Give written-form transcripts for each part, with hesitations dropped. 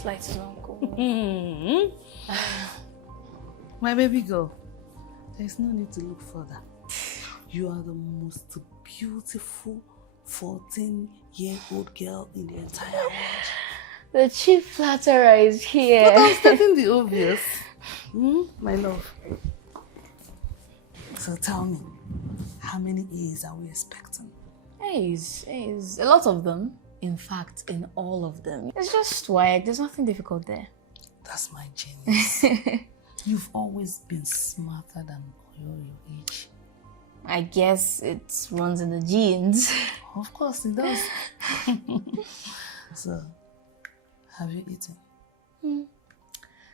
flight is uncle. My baby girl, there's no need to look further. You are the most beautiful 14-year-old girl in the entire world. The chief flatterer is here. But I'm stating the obvious. My love. So tell me, how many A's are we expecting? A's. A lot of them. In fact, in all of them. It's just swag. There's nothing difficult there. That's my genius. You've always been smarter than your age. I guess it runs in the genes. Of course it does. So, have you eaten?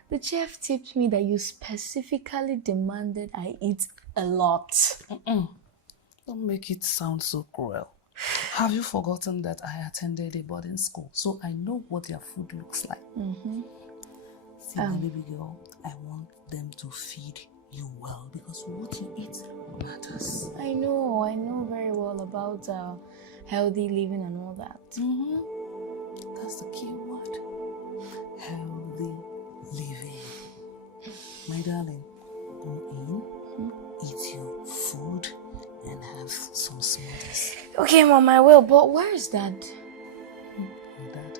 The chef tipped me that you specifically demanded I eat a lot. Don't make it sound so cruel. Have you forgotten that I attended a boarding school, so I know what their food looks like? See, my baby girl, I want them to feed you well because what you eat matters. I know very well about healthy living and all that. That's the key word. Healthy living. My darling, go in, eat your food, and have some smoothies. Okay, Mom, I will, but where is Dad? Your dad?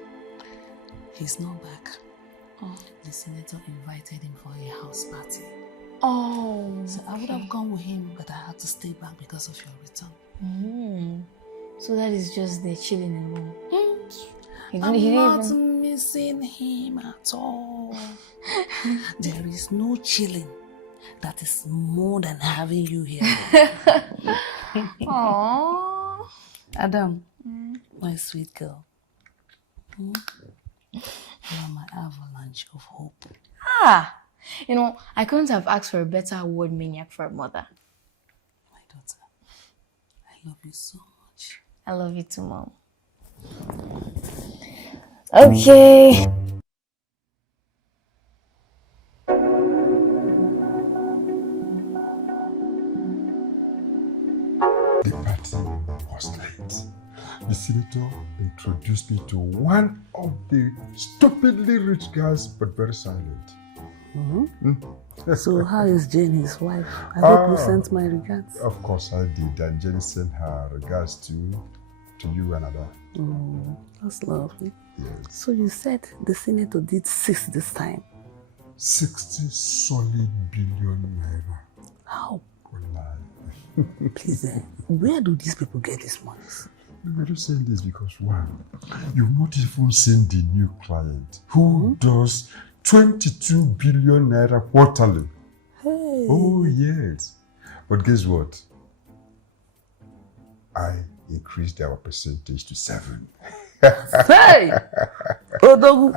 He's not back. The senator invited him for a house party. So I would have gone with him, but I had to stay back because of your return. So that is just there chilling in room. I'm not missing him at all. There is no chilling that is more than having you here. Aww. Adam, my sweet girl. You are my avalanche of hope. I couldn't have asked for a better award maniac for a mother. My daughter, I love you so much. I love you too, Mom. Okay. The party was late. The senator introduced me to one of the stupidly rich guys, but very silent. So how is Jane, his wife? I hope you sent my regards. Of course I did, and Jenny sent her regards to you and Ada. That's lovely. Yes. So you said the senator did 6 this time. 60 solid billion naira. How? Wallahi. Please, where do these people get this money? We're just saying this because, one, you've not even seen the new client who does 22 billion naira quarterly. Hey. Oh, yes. But guess what? I increased our percentage to 7. Hey! Odogu,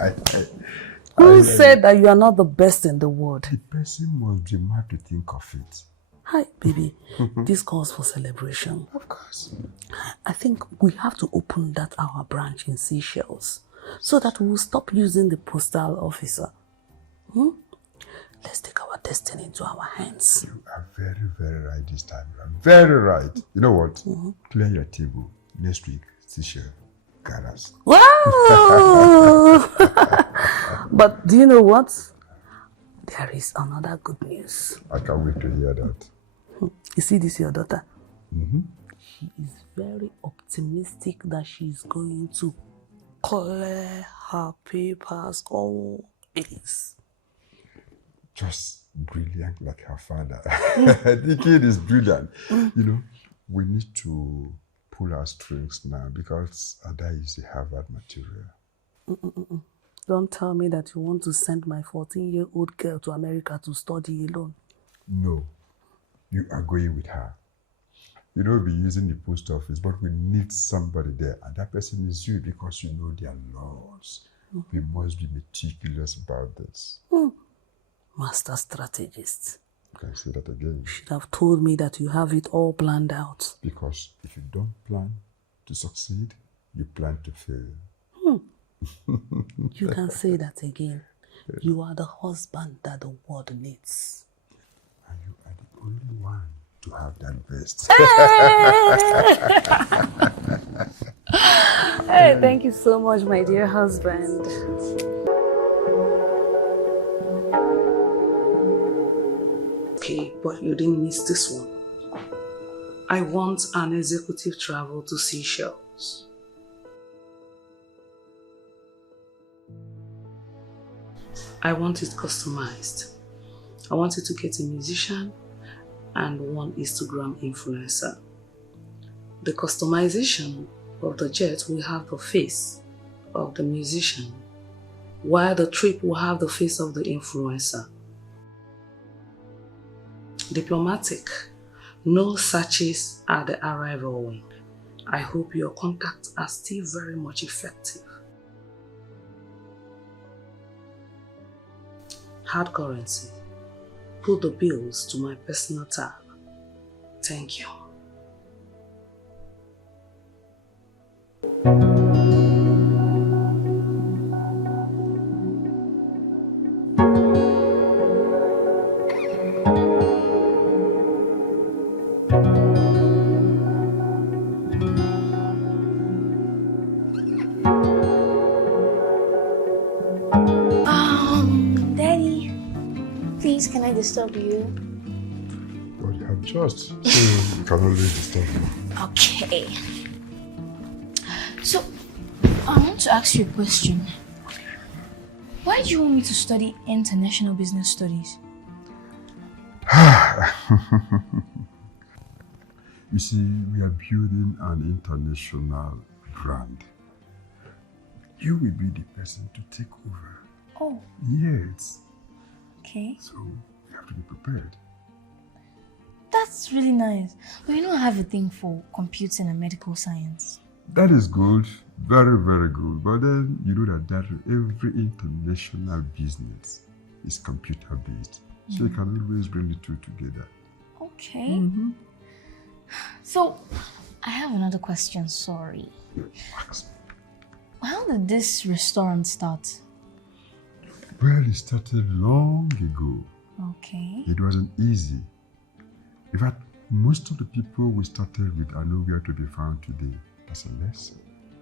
who said that you are not the best in the world? The person must be mad to think of it. Hi, baby. This calls for celebration. Of course. I think we have to open that our branch in Seychelles so that we will stop using the postal officer. Let's take our destiny into our hands. You are very, very right this time. You are very right. You know what? Clear your table. Next week, Seychelles, Garas. Wow! But do you know what? There is another good news. I can't wait to hear that. You see this, your daughter? She is very optimistic that she's going to clear her papers always. Just brilliant like her father. The kid is brilliant. You know, we need to pull our strings now because Ada is a Harvard material. Don't tell me that you want to send my 14-year-old girl to America to study alone. No, you are going with her. You know, we'll be using the post office, but we need somebody there. And that person is you because you know their laws. We must be meticulous about this. Master strategist. Can I say that again? You should have told me that you have it all planned out. Because if you don't plan to succeed, you plan to fail. You can say that again. You are the husband that the world needs. And you are the only one to have that best. Hey, thank you so much, my dear husband. But you didn't miss this one. I want an executive travel to Seychelles. I want it customized. I want you to get a musician and one Instagram influencer. The customization of the jet will have the face of the musician, while the trip will have the face of the influencer. Diplomatic. No searches at the arrival wing. I hope your contacts are still very much effective. Hard currency. Put the bills to my personal tab. Thank you. Daddy, please, can I disturb you? But you have just, so you can always disturb me. Okay. So, I want to ask you a question. Why do you want me to study international business studies? You see, we are building an international brand. You will be the person to take over. Oh. Yes. Okay. So, you have to be prepared. That's really nice. But you know I have a thing for computing and medical science. That is good. Very, very good. But then, you know that every international business is computer-based. So you can always bring the two together. Okay. So, I have another question, sorry. Ask me. How did this restaurant start? Well, it started long ago. Okay. It wasn't easy. In fact, most of the people we started with are nowhere to be found today. That's a lesson.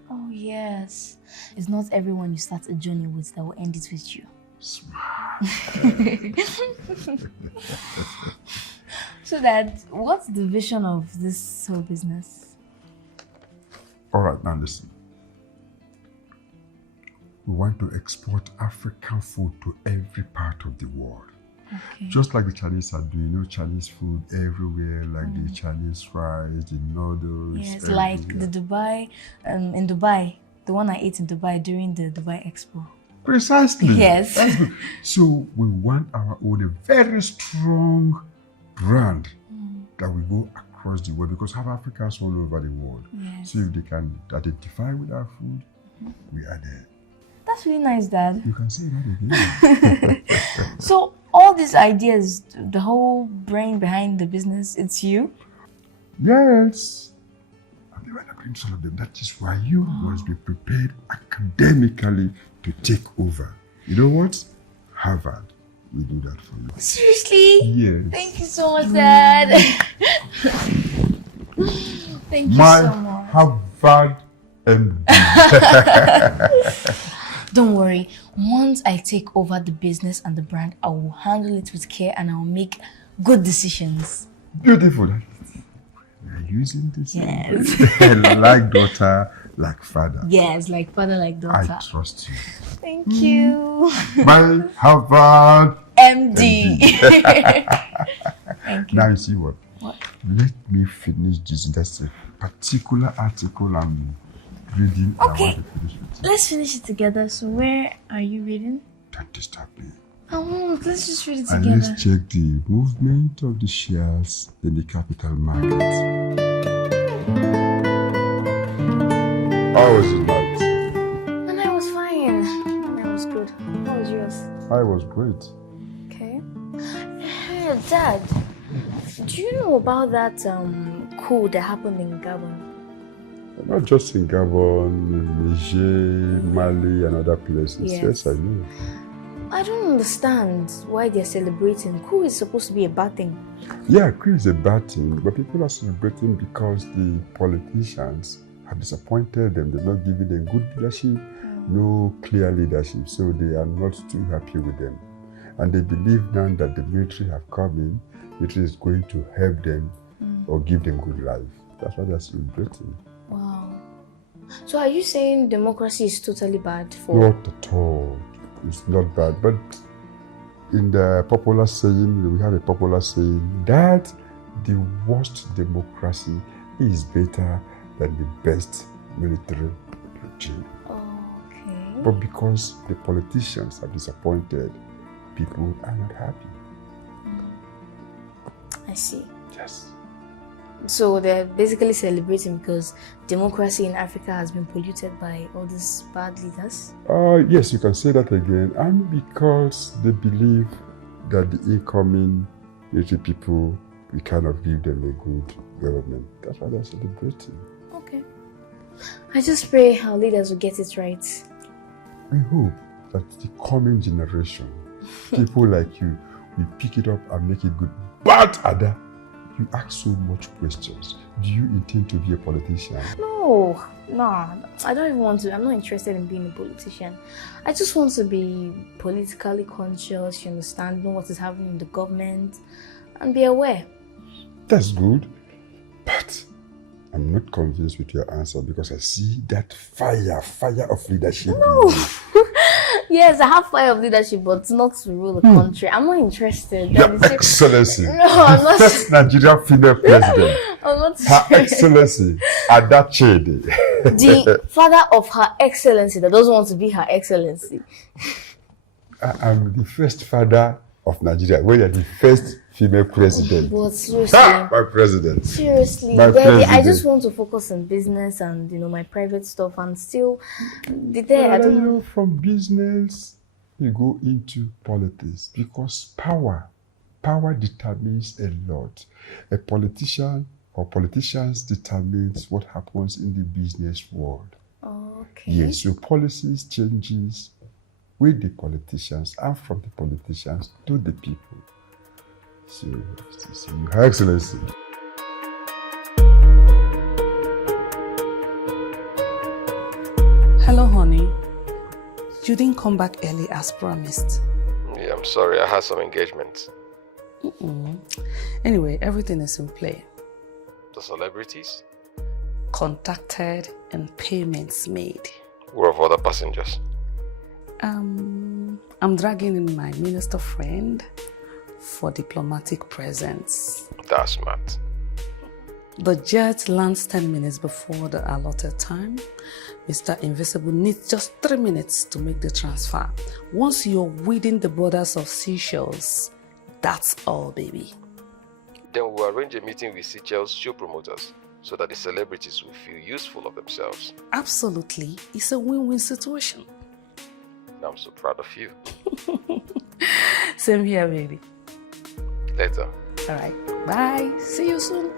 Oh, yes. It's not everyone you start a journey with that will end it with you. Smart. So Dad, what's the vision of this whole business? All right, now listen. We want to export African food to every part of the world. Okay. Just like the Chinese are doing, you know, Chinese food everywhere, like the Chinese fries, the noodles. Yes, everywhere. like the Dubai, in Dubai, the one I ate in Dubai during the Dubai Expo. Precisely. Yes. That's good. So we want our own, a very strong brand that will go across the world, because we have Africans all over the world. Yes. So if they can identify with our food, we are there. That's really nice, Dad. You can say that again. So all these ideas, the whole brain behind the business, it's you? Yes. I'm the one that brings all of them. That is why you must be prepared academically to take over. You know what? Harvard will do that for you. Seriously? Yes. Thank you so much, Dad. Thank you My so much. Harvard MD. Don't worry. Once I take over the business and the brand, I will handle it with care and I will make good decisions. Beautiful. We are using this. Yes. Like daughter, like father. Yes, like father, like daughter. I trust you. Thank you. My Harvard MD. Thank you. Now you see what? What? Let me finish this. That's a particular article I'm reading. Okay. I want to finish it. Let's finish it together. So where are you reading? Don't disturb me. I won't. Let's just read it And together. let's check the movement of the shares in the capital market. How was it like? And I was fine. And I was good. How was yours? I was great. Okay. Hey, Dad, do you know about that coup that happened in Gabon? Not just in Gabon, Niger, Mali, and other places. Yes. Yes, I know. I don't understand why they're celebrating. Coup is supposed to be a bad thing. Yeah, coup is a bad thing, but people are celebrating because the politicians have disappointed them. They're not giving them good leadership, no clear leadership, so they are not too happy with them. And they believe now that the military have come in, it is going to help them or give them good life. That's why they're celebrating. Wow. So are you saying democracy is totally bad for... Not at all. It's not bad. But in the popular saying, we have a popular saying that the worst democracy is better than the best military regime. Okay. But because the politicians are disappointed, people are not happy. I see. Yes. So they're basically celebrating because democracy in Africa has been polluted by all these bad leaders? Yes, you can say that again. And because they believe that the incoming military people, we cannot give them a good government. That's why they're celebrating. Okay. I just pray our leaders will get it right. I hope that the coming generation, people like you, will pick it up and make it good. But Ada, you ask so much questions. Do you intend to be a politician? No, I don't even want to. I'm not interested in being a politician. I just want to be politically conscious, you understand, know what is happening in the government, and be aware. That's good. But I'm not convinced with your answer because I see that fire of leadership. No. Yes, I have fire of leadership, but not to rule the country. I'm not interested. Your Excellency, No, I'm not. first Nigerian female president. I'm not. Her Excellency, Ada Chidi. The father of Her Excellency that doesn't want to be Her Excellency. I'm the first father of Nigeria. Well, you're the first female president. But seriously, My president. seriously, My Daddy, I president. just want to focus on business and my private stuff and still be there. I Well, don't you from business, you go into politics because power determines a lot. A politician or politicians determines what happens in the business world. Okay. Yes, so policies changes with the politicians and from the politicians to the people. So, Your Excellency. Hello, honey. You didn't come back early as promised. Yeah, I'm sorry. I had some engagements. Anyway, everything is in play. The celebrities? Contacted and payments made. What of other passengers? I'm dragging in my minister friend for diplomatic presence. That's smart. The jet lands 10 minutes before the allotted time. Mr. Invisible needs just 3 minutes to make the transfer. Once you're within the borders of Seychelles, that's all, baby. Then we'll arrange a meeting with Seychelles show promoters so that the celebrities will feel useful of themselves. Absolutely. It's a win-win situation. I'm so proud of you. Same here, baby. Later. All right. Bye. See you soon.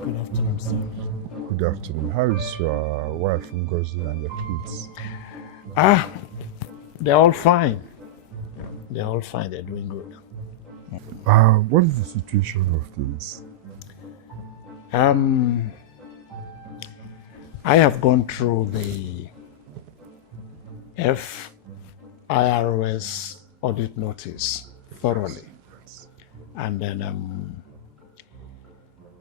Good afternoon, sir. Good afternoon. How is your wife, Ngozi, and your kids? They're all fine. They're all fine. They're doing good. What is the situation of things? I have gone through the FIRS audit notice thoroughly. And then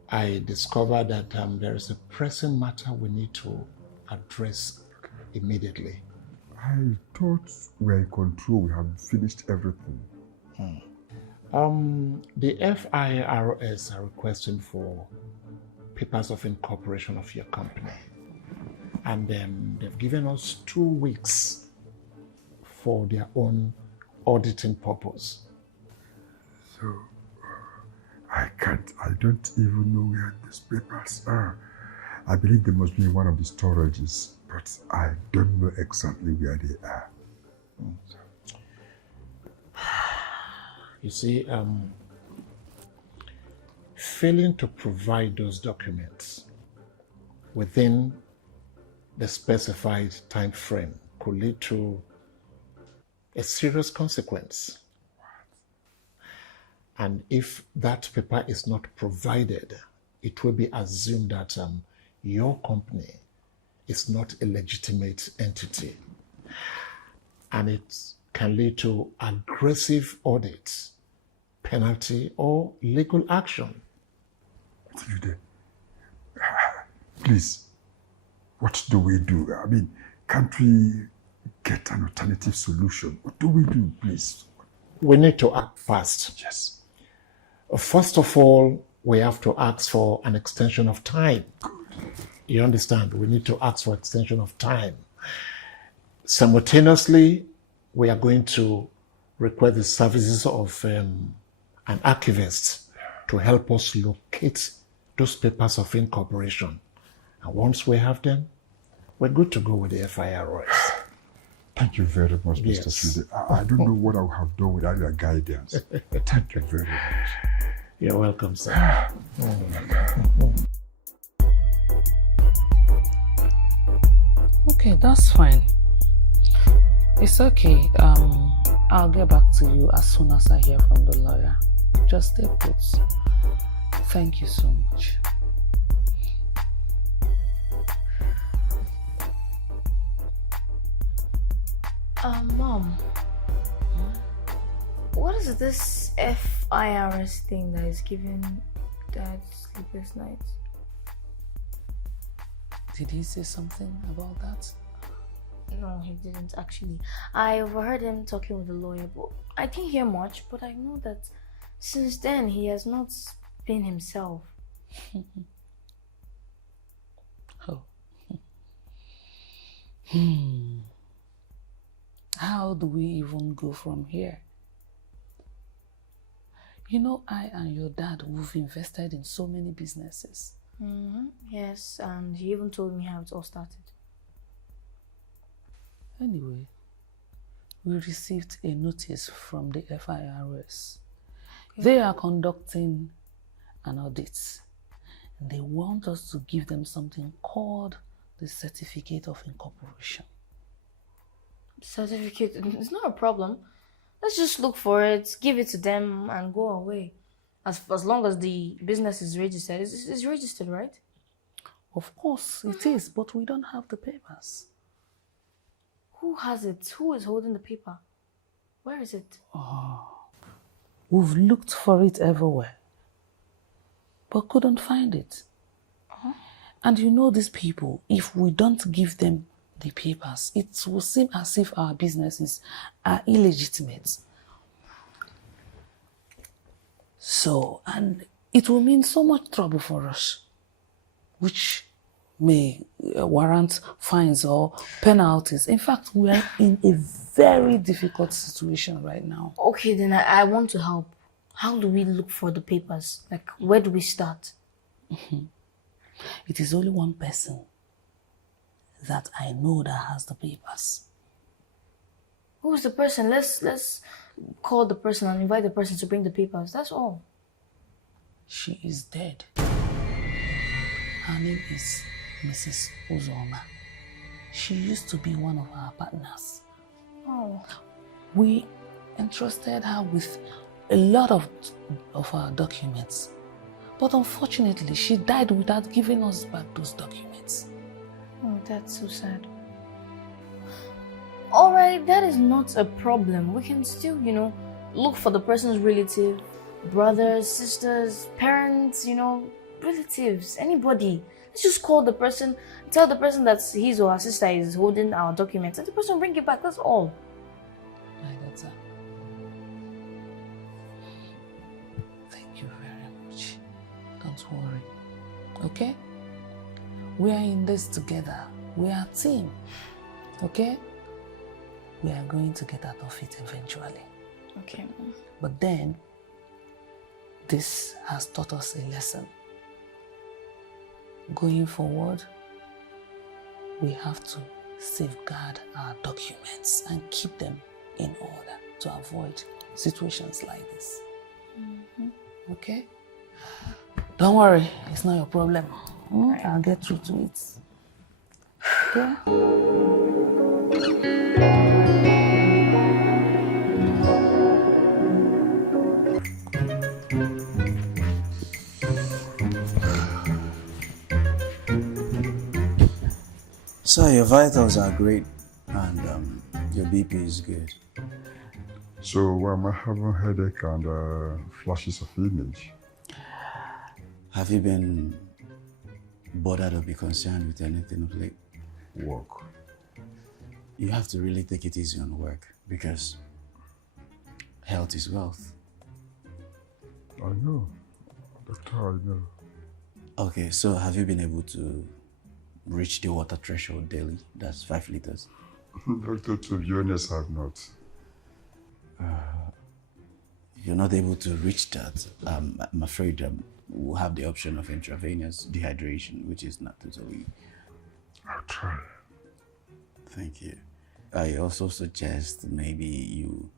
I discovered that there is a pressing matter we need to address immediately. I thought we are in control. We have finished everything. The FIRS are requesting for papers of incorporation of your company. And they've given us 2 weeks for their own auditing purpose. So, I don't even know where these papers are. I believe they must be in one of the storages, but I don't know exactly where they are. You see, failing to provide those documents within the specified time frame could lead to a serious consequence. And if that paper is not provided, it will be assumed that your company is not a legitimate entity. And it can lead to aggressive audit, penalty, or legal action. Jude, please, what do we do? I mean, can't we get an alternative solution? What do we do, please? We need to act fast. Yes. First of all, we have to ask for an extension of time. Good. You understand? We need to ask for extension of time. Simultaneously, we are going to request the services of an archivist to help us locate those papers of incorporation. And once we have them, we're good to go with the FIRS. Thank you very much, Mr. Yes. Chidi. I don't know what I would have done without your guidance. Thank you very much. You're welcome, sir. Okay, that's fine. It's okay. I'll get back to you as soon as I hear from the lawyer. Just stay put. Thank you so much. Mom, what is this FIRS thing that is giving Dad sleepless nights? Did he say something about that? No, he didn't actually. I overheard him talking with the lawyer, but I didn't hear much. But I know that since then he has not been himself. Oh. How do we even go from here? You know, I and your dad, we've invested in so many businesses. Yes, and he even told me how it all started. Anyway, we received a notice from the FIRS. Okay. They are conducting an audit. They want us to give them something called the Certificate of Incorporation. Certificate, it's not a problem. Let's just look for it, give it to them, and go away. As long as the business is registered. It's registered, right? Of course it is, but we don't have the papers. Who has it? Who is holding the paper? Where is it? We've looked for it everywhere, but couldn't find it. And you know these people, if we don't give them the papers, it will seem as if our businesses are illegitimate. So, and it will mean so much trouble for us, which may warrant fines or penalties. In fact, we are in a very difficult situation right now. Okay, then I want to help. How do we look for the papers? Like, where do we start? It is only one person that I know that has the papers. Who is the person? Let's call the person and invite the person to bring the papers. That's all. She is dead. Her name is Mrs. Uzoma. She used to be one of our partners. Oh. We entrusted her with a lot of our documents. But unfortunately, she died without giving us back those documents. Oh, that's so sad. Alright, that is not a problem. We can still, look for the person's relative, brothers, sisters, parents, relatives, anybody. Let's just call the person, tell the person that his or her sister is holding our documents, and the person will bring it back. That's all. My daughter, thank you very much. Don't worry, okay? We are in this together. We are a team, okay? We are going to get out of it eventually. Okay. But then, this has taught us a lesson. Going forward, we have to safeguard our documents and keep them in order to avoid situations like this. Okay? Don't worry, it's not your problem. I'll get through to it. Okay? So your vitals are great and your BP is good. So am I having headache and flashes of image? Have you been bothered or be concerned with anything of late? Work. You have to really take it easy on work because health is wealth. I know. Doctor, I know. Okay, so have you been able to reach the water threshold daily? That's 5 liters. Doctor, to be honest, I've not. You're not able to reach that. I'm afraid we'll have the option of intravenous dehydration, which is not totally... I'll try. Thank you. I also suggest maybe you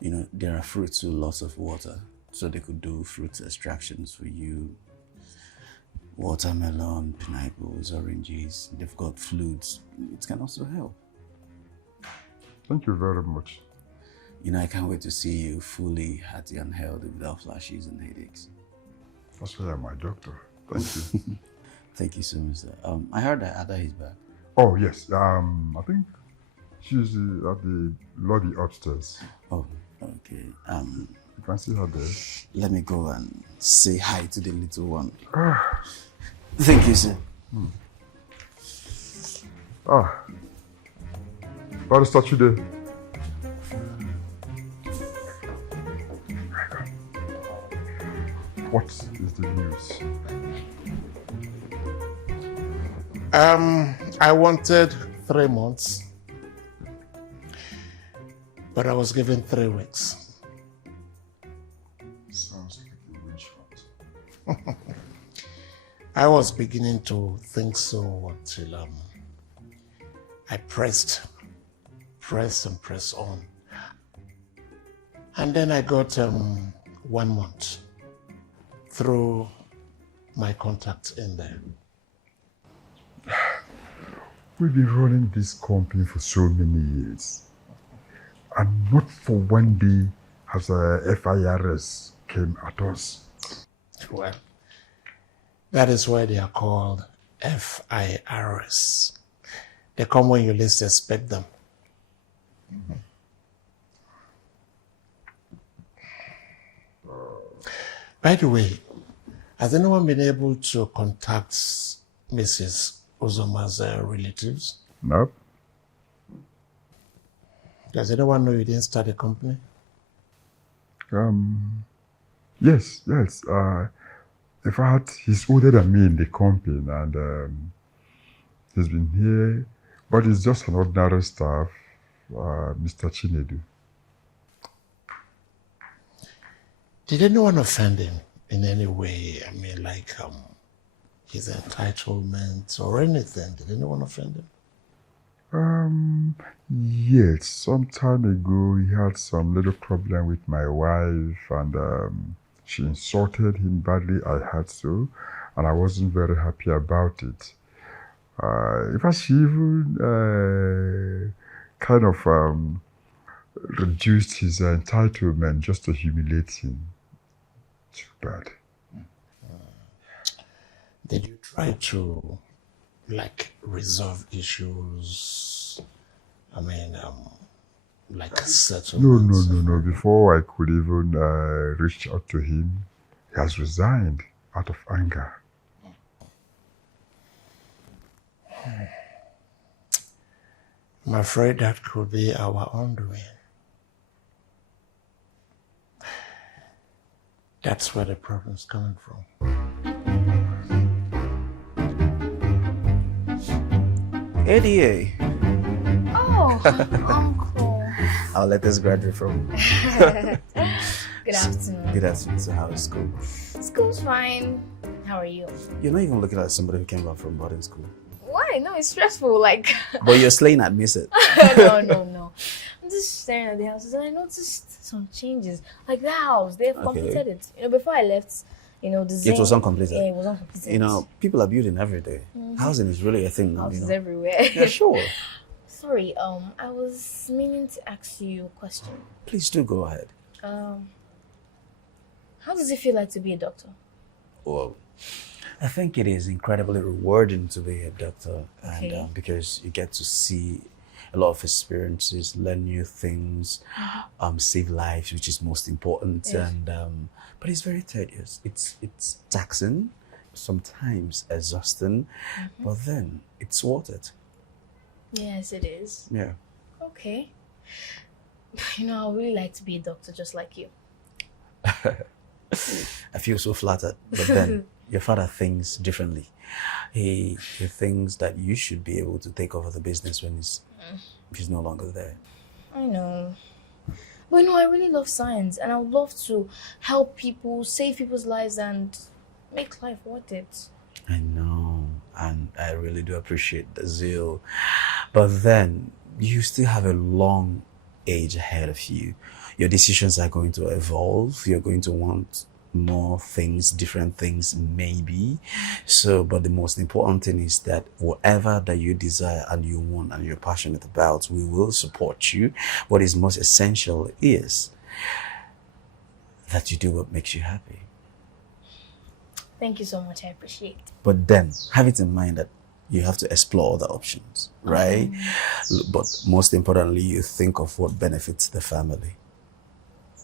know, there are fruits with lots of water, so they could do fruit extractions for you. Watermelon, pineapples, oranges, they've got fluids. It can also help. Thank you very much. You know, I can't wait to see you fully healthy and healthy without flashes and headaches. That's why I'm my doctor. Thank you. Thank you so much, sir. I heard that Ada is back. Oh, yes. I think she's at the lobby upstairs. Oh, okay. You can see her there. Let me go and say hi to the little one. Thank you, sir. Barrister Chidi. What is the news? I wanted 3 months, but I was given 3 weeks. Sounds like a witch hunt. I was beginning to think so until I pressed on. And then I got 1 month through my contacts in there. We've been running this company for so many years. And not for one day has a FIRS came at us. Well, that is why they are called FIRS. They come when you least expect them. By the way, has anyone been able to contact Mrs. Ozoma's relatives? No? Does anyone know you didn't start a company? Yes. In fact, he's older than me in the company and he's been here, but he's just an ordinary staff, Mr. Chinedu. Did anyone offend him in any way? I mean, like his entitlement or anything? Did anyone offend him? Yes. Some time ago, he had some little problem with my wife and she insulted him badly, I heard so, and I wasn't very happy about it. In fact, she even kind of reduced his entitlement just to humiliate him. Too bad. Did you try to, like, resolve issues? I mean, like settlements? No. Before I could even reach out to him, he has resigned out of anger. I'm afraid that could be our undoing. That's where the problem's coming from. ADA. Oh, Uncle. I'll let this graduate from. Good afternoon. Good afternoon. So how is school? School's fine. How are you? You're not even looking like somebody who came back from boarding school. Why? No, it's stressful. Like. But you're slaying at miss it. No. I'm just staring at the houses and I noticed some changes. Like the house, they've completed it. You know, before I left, you know, the It was uncompleted. Yeah, it was uncompleted. You know, people are building every day. Housing is really a thing now. Houses you know. everywhere. Yeah, sure. Sorry, I was meaning to ask you a question. Please do go ahead. How does it feel like to be a doctor? Well, I think it is incredibly rewarding to be a doctor, Okay. and because you get to see a lot of experiences, learn new things, save lives, which is most important. Yes. And but it's very tedious. It's taxing, sometimes exhausting, but then it's worth it. Yes, it is. Yeah. Okay. You know, I would really like to be a doctor just like you. I feel so flattered, but then your father thinks differently. He thinks that you should be able to take over the business when he's no longer there. I know. But you know, I really love science and I would love to help people, save people's lives and make life worth it. I know, and I really do appreciate the zeal. But then you still have a long age ahead of you. Your decisions are going to evolve. You're going to want more things, different things, maybe. So, but the most important thing is that whatever that you desire and you want and you're passionate about, we will support you. What is most essential is that you do what makes you happy. Thank you so much. I appreciate it. But then have it in mind that you have to explore other options, right? But most importantly, you think of what benefits the family.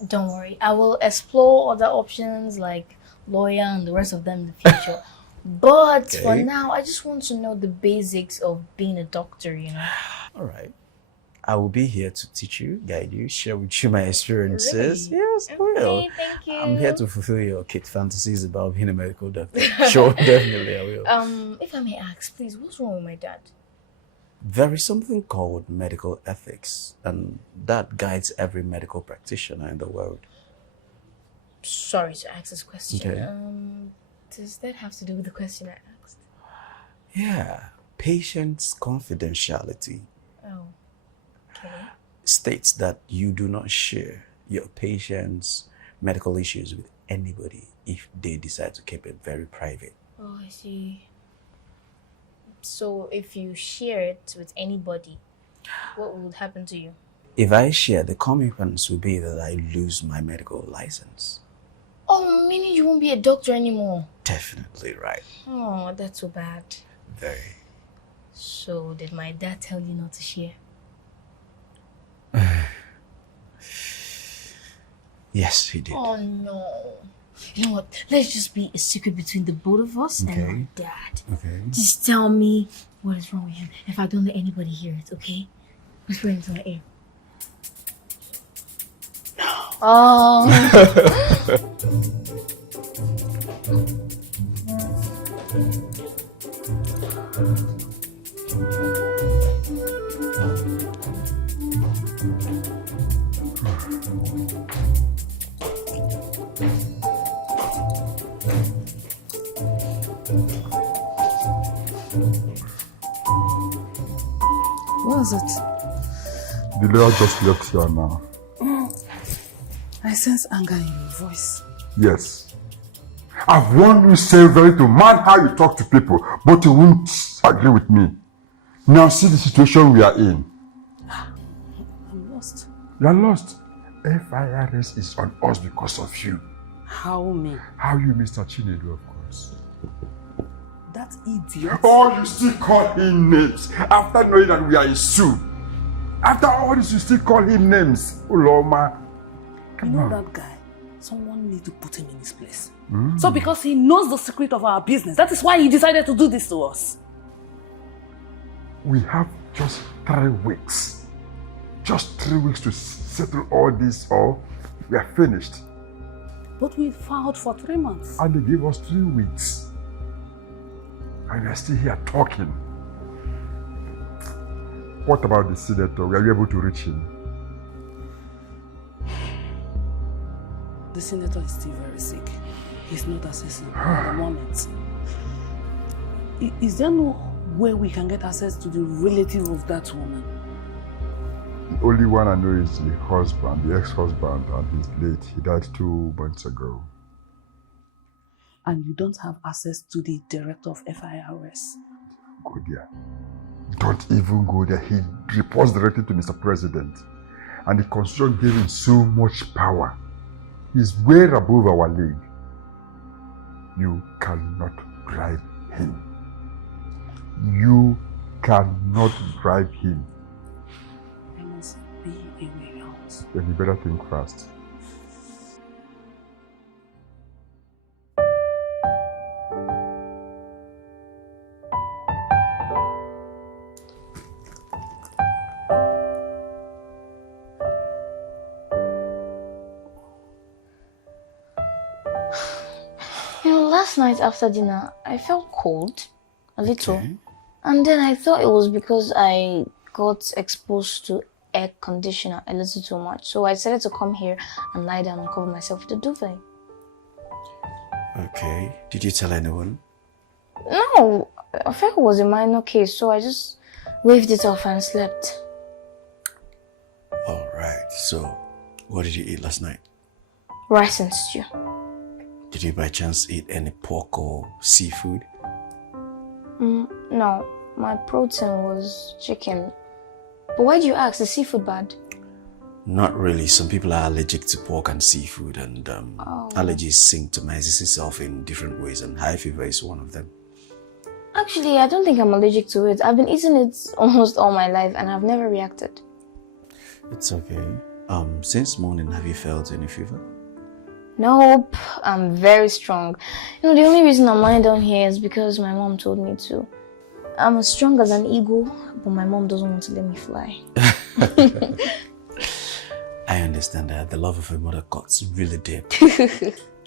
Don't worry. I will explore other options like lawyer and the rest of them in the future. But for Okay. now, I just want to know the basics of being a doctor, you know. All right. I will be here to teach you, guide you, share with you my experiences. Really? Yes, I will. Okay, thank you. I'm here to fulfill your kid fantasies about being a medical doctor. Sure, definitely I will. If I may ask, please, what's wrong with my dad? There is something called medical ethics, and that guides every medical practitioner in the world. Sorry to ask this question. Okay. Does that have to do with the question I asked? Yeah, patient's confidentiality Oh, okay. states that you do not share your patient's medical issues with anybody if they decide to keep it very private. Oh, I see. So if you share it with anybody, what would happen to you? If I share, the consequence will be that I lose my medical license. Oh, meaning you won't be a doctor anymore. Definitely right. Oh, that's so bad. Very. So did my dad tell you not to share? Yes, he did. Oh no. You know what? Let's just be a secret between the both of us and my dad. Okay. Just tell me what is wrong with him if I don't let anybody hear it, okay? Whisper into my ear. Oh. What was it? The lawyer just left here now. I sense anger in your voice. Yes. I've warned you severally to mind how you talk to people, but you won't agree with me. Now see the situation we are in. I'm lost. You are lost. FIRS is on us because of you. How me? How you, Mr. Chinedu, of course. That idiot. Oh, you still call him names after knowing that we are in suit. After all this, you still call him names. Uloma. You know that guy? Someone need to put him in his place. So because he knows the secret of our business, that is why he decided to do this to us. We have just 3 weeks. Just 3 weeks to settle all this, or we are finished. But we filed for 3 months. And they gave us 3 weeks. And we are still here talking. What about the senator? Were you able to reach him? The senator is still very sick. He's not accessing at the moment. Is there no way we can get access to the relative of that woman? The only one I know is the husband, the ex-husband, and he's late. He died 2 months ago. And you don't have access to the director of FIRS? Go there. Don't even go there. He reports directly to Mr. President. And the constitution gave him so much power. He's way above our league. You cannot bribe him. You cannot bribe him. I must be a way out. Then you better think fast. Last night after dinner, I felt cold, a little. Okay. And then I thought it was because I got exposed to air conditioner a little too much. So I decided to come here and lie down and cover myself with a duvet. Okay. Did you tell anyone? No, I felt it was a minor case, so I just waved it off and slept. Alright, so what did you eat last night? Rice and stew. Did you by chance eat any pork or seafood? No, my protein was chicken. But why do you ask? Is seafood bad? Not really. Some people are allergic to pork and seafood, and allergies symptomizes itself in different ways, and high fever is one of them. Actually, I don't think I'm allergic to it. I've been eating it almost all my life and I've never reacted. It's okay. Since morning, have you felt any fever? Nope, I'm very strong. The only reason I'm lying down here is because my mom told me to. I'm as strong as an eagle, but my mom doesn't want to let me fly. I understand that. The love of a mother cuts really deep.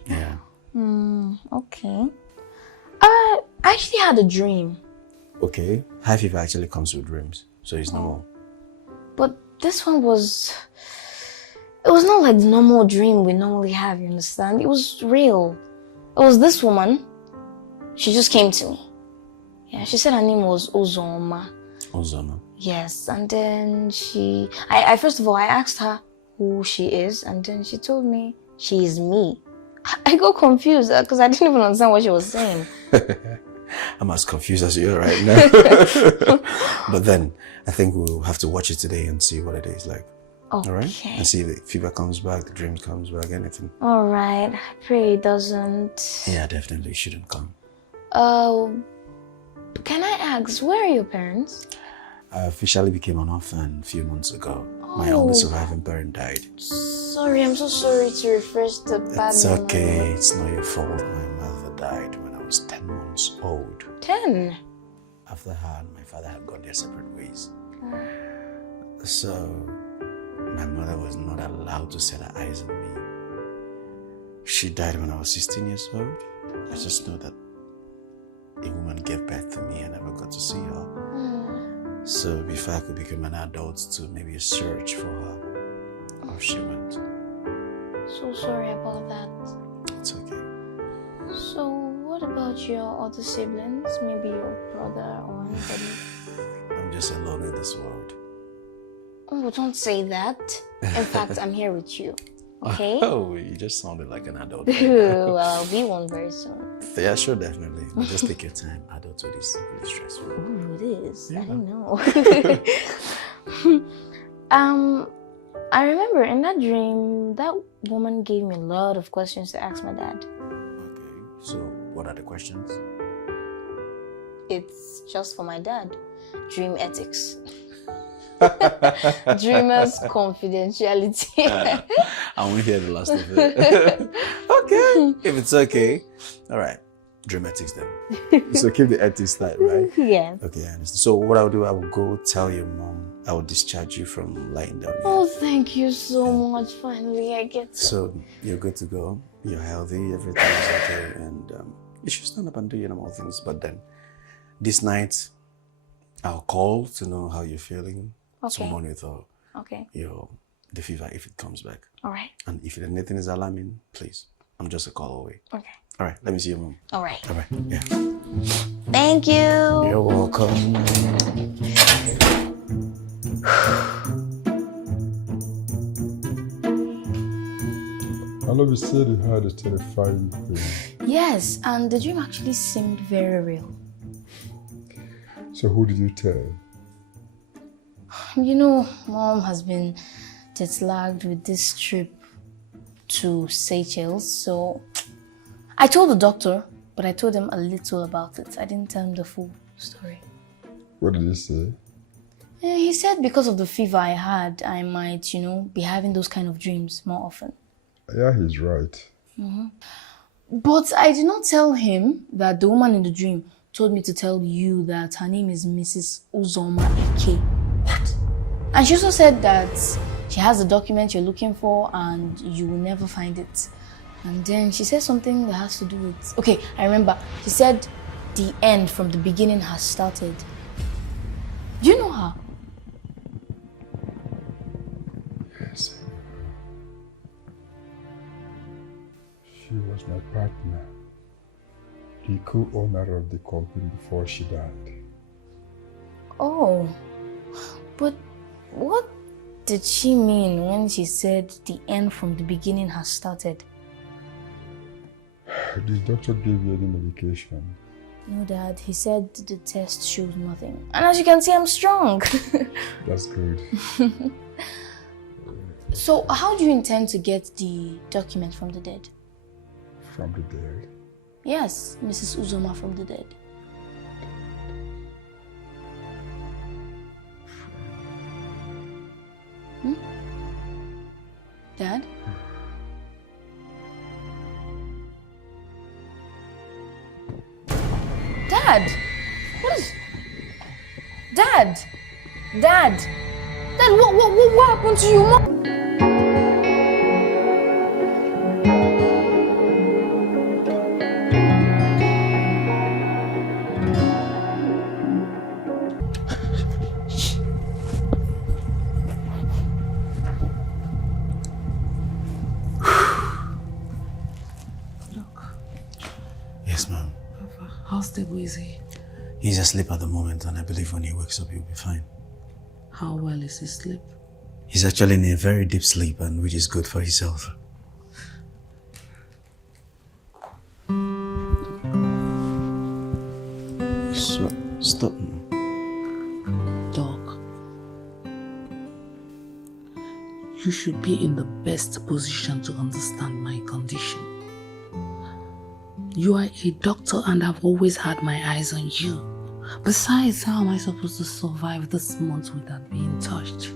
Yeah. Okay. I actually had a dream. Okay. High fever actually comes with dreams, so it's normal. But this one was... It was not like the normal dream we normally have, you understand? It was real. It was this woman. She just came to me. Yeah, she said her name was Ozoma. Ozoma. Yes, and then I first of all, I asked her who she is, and then she told me she is me. I got confused because I didn't even understand what she was saying. I'm as confused as you are right now. But then, I think we'll have to watch it today and see what it is like. Okay. All right? And see if the fever comes back, the dream comes back, anything. All right. I pray it doesn't. Yeah, definitely it shouldn't come. Can I ask, where are your parents? I officially became an orphan a few months ago. My only surviving parent died. Sorry, I'm so sorry to refresh the bad It's memory. okay, it's not your fault. My mother died when I was 10 months old. 10? After her and my father had gone their separate ways. So, my mother was not allowed to set her eyes on me. She died when I was 16 years old. I just know that a woman gave birth to me and I never got to see her. So before I could become an adult to maybe search for her, off she went. So sorry about that. It's okay. So what about your other siblings? Maybe your brother or anybody? I'm just alone in this world. Oh, don't say that. In fact, I'm here with you. Okay? Oh, you just sounded like an adult. Well, I'll be one very soon. Yeah, sure, definitely. But just take your time. Adulthood is really stressful. Ooh, it is. Yeah. I don't know. I remember in that dream, that woman gave me a lot of questions to ask my dad. Okay, so what are the questions? It's just for my dad. Dream ethics. Dreamer's confidentiality. I won't hear the last of it. Okay, if it's okay. All right, dream ethics then. So keep the ethics tight, right? Yeah. Okay, I understand. So what I'll do, I will go tell your mom. I will discharge you from lying down here. Oh, thank you so much. Finally, I get to. So you're good to go. You're healthy. Everything is okay, and you should stand up and do your normal things. But then, this night, I'll call to know how you're feeling. Okay. Someone with Okay. the fever if it comes back. All right. And if anything is alarming, please. I'm just a call away. Okay. All right. Let me see your mom. All right. All right. Yeah. Thank you. You're welcome. I know you said you had a terrifying dream. Yes, and the dream actually seemed very real. So who did you tell? Mom has been jet-lagged with this trip to Seychelles, so I told the doctor, but I told him a little about it. I didn't tell him the full story. What did he say? He said because of the fever I had, I might, be having those kind of dreams more often. Yeah, he's right. But I did not tell him that the woman in the dream told me to tell you that her name is Mrs. Uzoma Ike. What? And she also said that she has the document you're looking for and you will never find it. And then she said something that has to do with... Okay, I remember. She said the end from the beginning has started. Do you know her? Yes. She was my partner, the co-owner of the company before she died. Oh, but what did she mean when she said the end from the beginning has started? Did the doctor give you any medication? No, Dad. He said the test showed nothing. And as you can see, I'm strong. That's good. So, how do you intend to get the document from the dead? From the dead? Yes, Mrs. Uzoma from the dead. Dad? Dad! What is... Dad! Dad! Dad, what happened to you, Mom? Yes, ma'am. How stable is he? He's asleep at the moment, and I believe when he wakes up, he'll be fine. How well is his sleep? He's actually in a very deep sleep, and which is good for his health. Stop. Doc, you should be in the best position to understand my condition. You are a doctor and I've always had my eyes on you. Besides, how am I supposed to survive this month without being touched?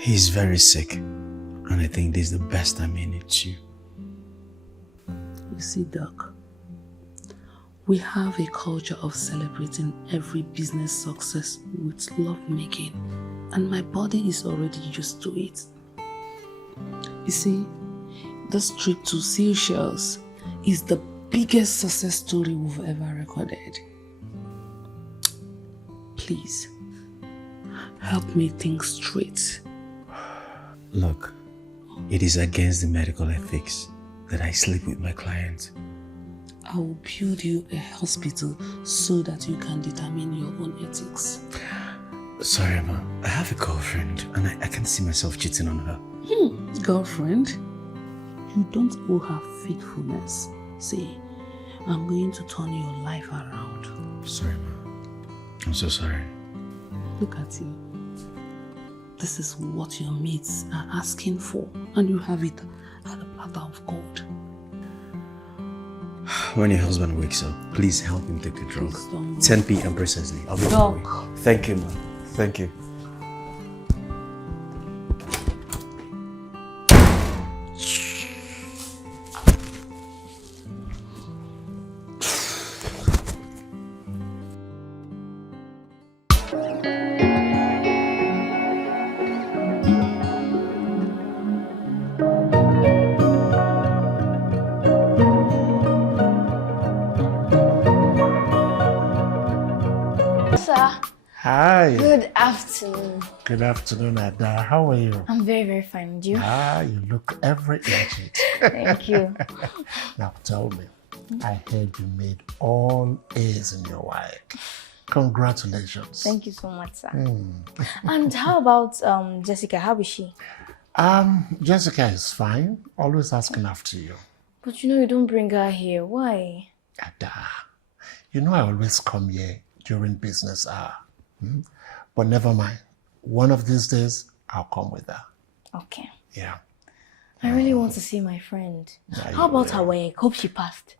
He's very sick, and I think this is the best time he needs you. You see, Doc, we have a culture of celebrating every business success with lovemaking, and my body is already used to it. You see, this trip to Seychelles is the biggest success story we've ever recorded. Please, help me think straight. Look, it is against the medical ethics that I sleep with my client. I will build you a hospital so that you can determine your own ethics. Sorry, ma. I have a girlfriend, and I can't see myself cheating on her. Girlfriend? You don't owe her faithfulness. See, I'm going to turn your life around. Sorry, ma. I'm so sorry. Look at you. This is what your mates are asking for, and you have it at a platter of gold. When your husband wakes up, please help him take the drug. 10 p.m. precisely. I'll be Doc. away. Thank you, man. Thank you. Sir, Hi. good afternoon. Good afternoon, Ada. How are you? I'm very, very fine. And you? You look every inch it. Thank you. Now tell me, I heard you made all A's in your wife. Congratulations. Thank you so much, sir. And how about Jessica? How is she? Jessica is fine. Always asking after you. But you don't bring her here. Why? Ada, I always come here during business hour. But never mind. One of these days, I'll come with her. Okay. Yeah. I really want to see my friend. How about her work? Hope she passed.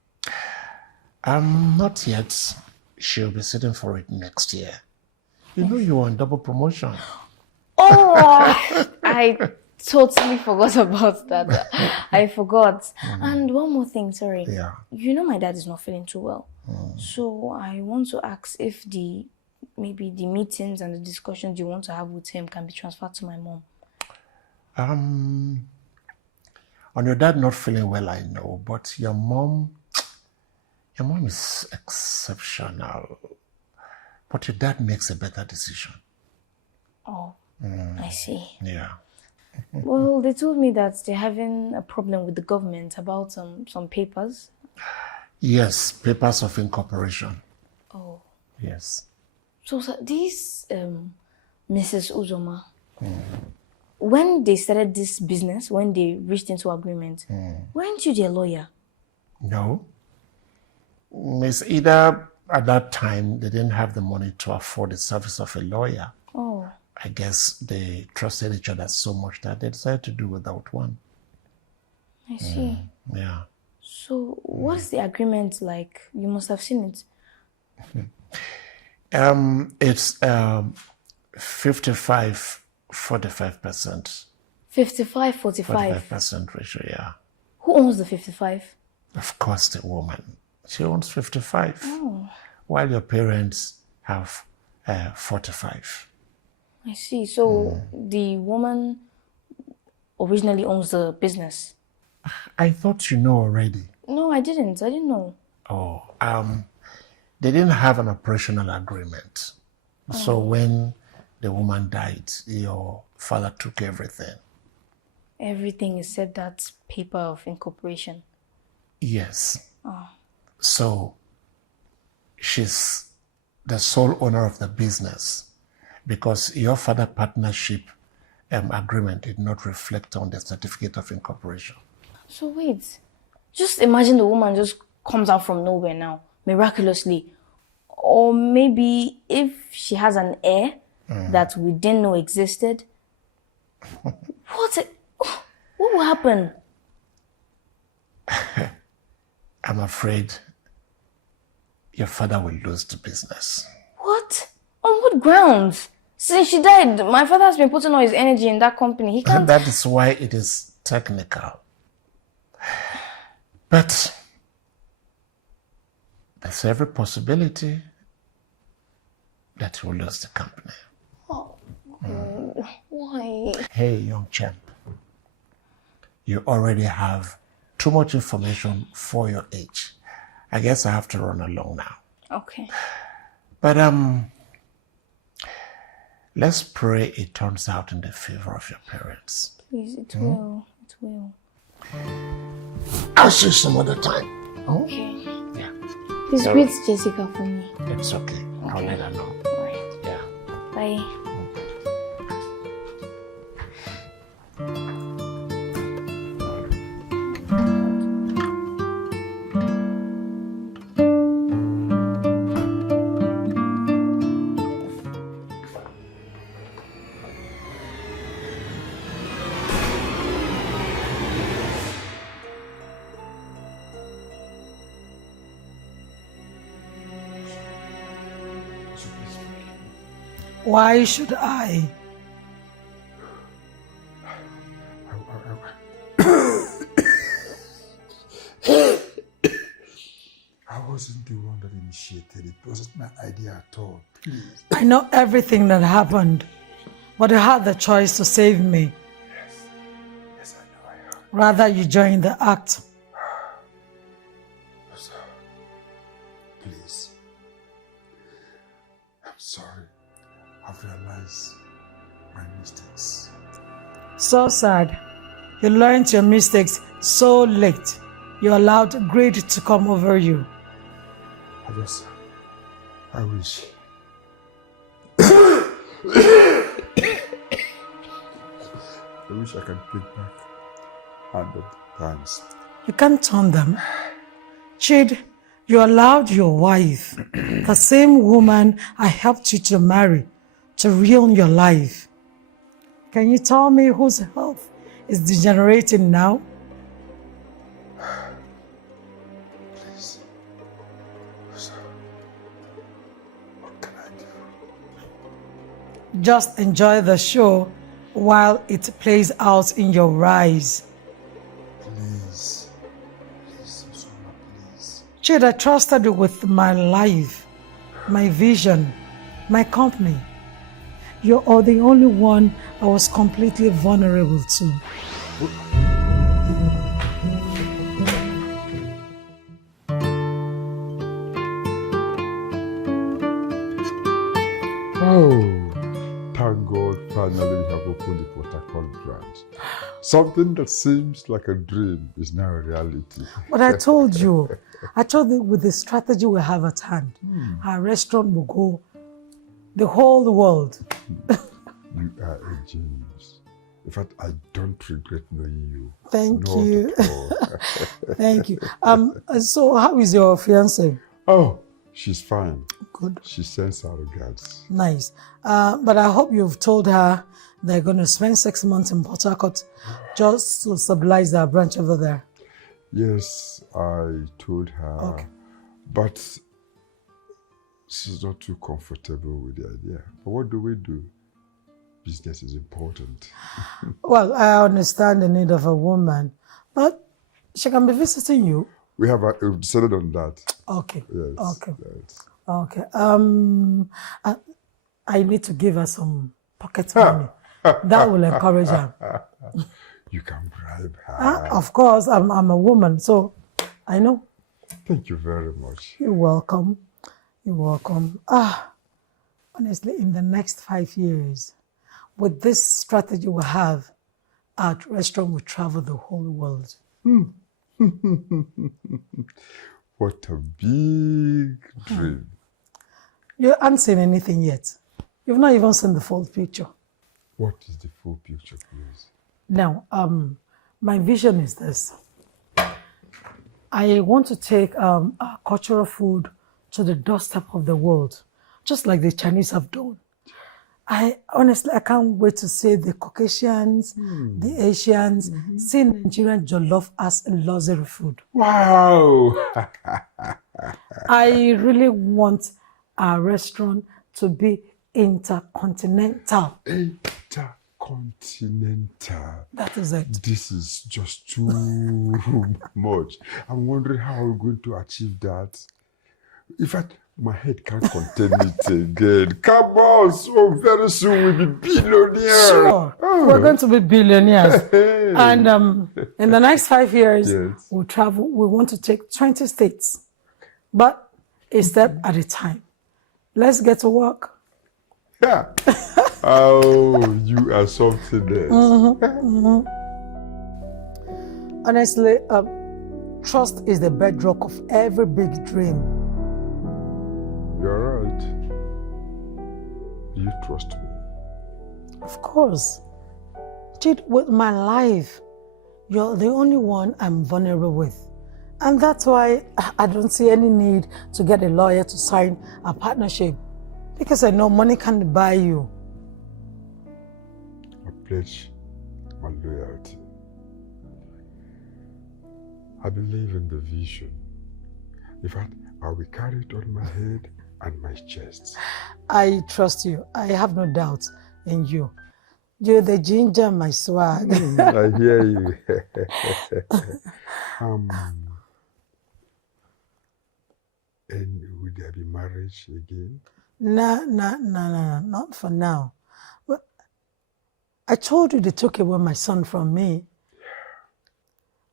Not yet. She'll be sitting for it next year. You know you're on double promotion. Oh, I totally forgot about that. I forgot. And one more thing, sorry. Yeah. You know my dad is not feeling too well. So I want to ask if maybe the meetings and the discussions you want to have with him can be transferred to my mom. On your dad not feeling well, I know, but your mom is exceptional. But your dad makes a better decision. Oh, I see. Yeah. Well, they told me that they're having a problem with the government about some papers. Yes, papers of incorporation. Oh. Yes. So these Mrs. Uzoma, when they started this business, when they reached into agreement, weren't you their lawyer? No. Miss Ida, at that time, they didn't have the money to afford the service of a lawyer. Oh. I guess they trusted each other so much that they decided to do without one. I see. Yeah. So what's the agreement like? You must have seen it. It's 55, 45%. 55, 45. 45% ratio, yeah. Who owns the 55? Of course, the woman. She owns 55, Oh. while your parents have 45. I see. So the woman originally owns the business. I thought you know already. No, I didn't know. Oh, they didn't have an operational agreement. So when the woman died, your father took everything. Everything except that paper of incorporation. Yes. Oh. So she's the sole owner of the business because your father partnership agreement did not reflect on the certificate of incorporation. So wait, just imagine the woman just comes out from nowhere now, miraculously. Or maybe if she has an heir that we didn't know existed, what will happen? I'm afraid your father will lose the business. What? On what grounds? Since she died, my father has been putting all his energy in that company. He can't... And that is why it is technical. But there's every possibility that he will lose the company. Oh, why? Hey, young champ, you already have too much information for your age. I guess I have to run along now. Okay. But let's pray it turns out in the favor of your parents. Please, it will. It will. I'll see you some other time. Okay. Yeah. Please greet Jessica for me. It's okay. I'll let her know. All right. Yeah. Bye. Why should I? I wasn't the one that initiated it. It wasn't my idea at all. Please. I know everything that happened, but you had the choice to save me. Yes. Yes, I know I have. Rather, you joined the act. So, please. I'm sorry. I've realized my mistakes. So sad. You learned your mistakes so late. You allowed greed to come over you. I wish. I wish I could take back 100 times. You can't turn them. Chid, you allowed your wife, the same woman I helped you to marry, to ruin your life. Can you tell me whose health is degenerating now. Please. So, what can I do? Just enjoy the show while it plays out in your eyes. Please. Please, Usoma, please. Chidi, I trusted you with my life, my vision, my company. You're the only one I was completely vulnerable to. Oh, thank God, finally we have opened the Port Harcourt branch. Something that seems like a dream is now a reality. But I told you with the strategy we have at hand, our restaurant will go the whole world. You are a genius. In fact, I don't regret knowing you. Thank Not you. at all. Thank you. So how is your fiance? Oh, she's fine. Good. She sends our regards. Nice. But I hope you've told her they're going to spend 6 months in Port Harcourt just to stabilize their branch over there. Yes, I told her. Okay. But she's not too comfortable with the idea. But what do we do? Business is important. Well, I understand the need of a woman, but she can be visiting you. We've decided on that. Okay. Yes. Okay. Yes. Okay. I need to give her some pocket money. That will encourage her. You can bribe her. Of course, I'm a woman, so I know. Thank you very much. You're welcome. You're welcome. Honestly, in the next 5 years, with this strategy we have, our restaurant will travel the whole world. What a big dream. You haven't seen anything yet. You've not even seen the full picture. What is the full picture, please? Now, my vision is this. I want to take our cultural food to the doorstep of the world, just like the Chinese have done. I can't wait to see the Caucasians, the Asians, see Nigerian jollof as a luxury food. Wow! I really want our restaurant to be intercontinental. Intercontinental. That is it. This is just too much. I'm wondering how we're going to achieve that. In fact, my head can't contain it again. Come on, so very soon we'll be billionaires. Sure, we're going to be billionaires. Hey. And in the next 5 years, Yes. we'll travel. We want to take 20 states, but a step at a time. Let's get to work. Yeah. Oh, you are something else. Honestly, trust is the bedrock of every big dream. You're right. Do you trust me? Of course. Chidi, with my life, you're the only one I'm vulnerable with. And that's why I don't see any need to get a lawyer to sign a partnership. Because I know money can't buy you. I pledge my loyalty. I believe in the vision. In fact, I will carry it on my head and my chest. I trust you. I have no doubt in you. You're the ginger, my swag. I hear you. And will there be marriage again? No, not for now. But I told you they took away my son from me.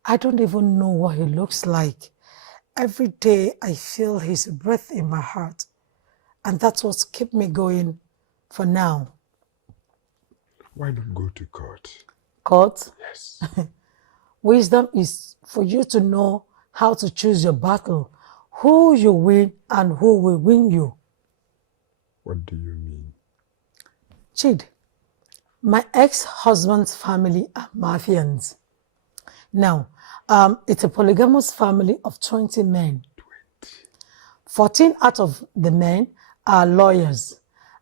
I don't even know what he looks like. Every day I feel his breath in my heart. And that's what's kept me going for now. Why not go to court? Court? Yes. Wisdom is for you to know how to choose your battle, who you win and who will win you. What do you mean? Chidi, my ex-husband's family are mafians. Now, it's a polygamous family of 20 men. 14 out of the men are lawyers.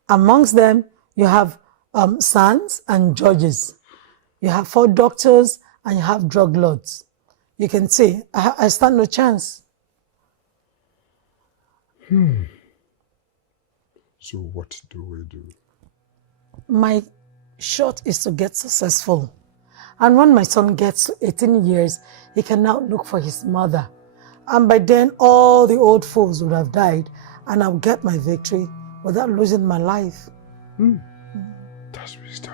Amongst them, you have sons and judges. You have 4 doctors and you have drug lords. You can say, I stand no chance. So what do we do? My shot is to get successful. And when my son gets to 18 years, he can now look for his mother. And by then, all the old foes would have died, and I'll get my victory without losing my life. That's wisdom.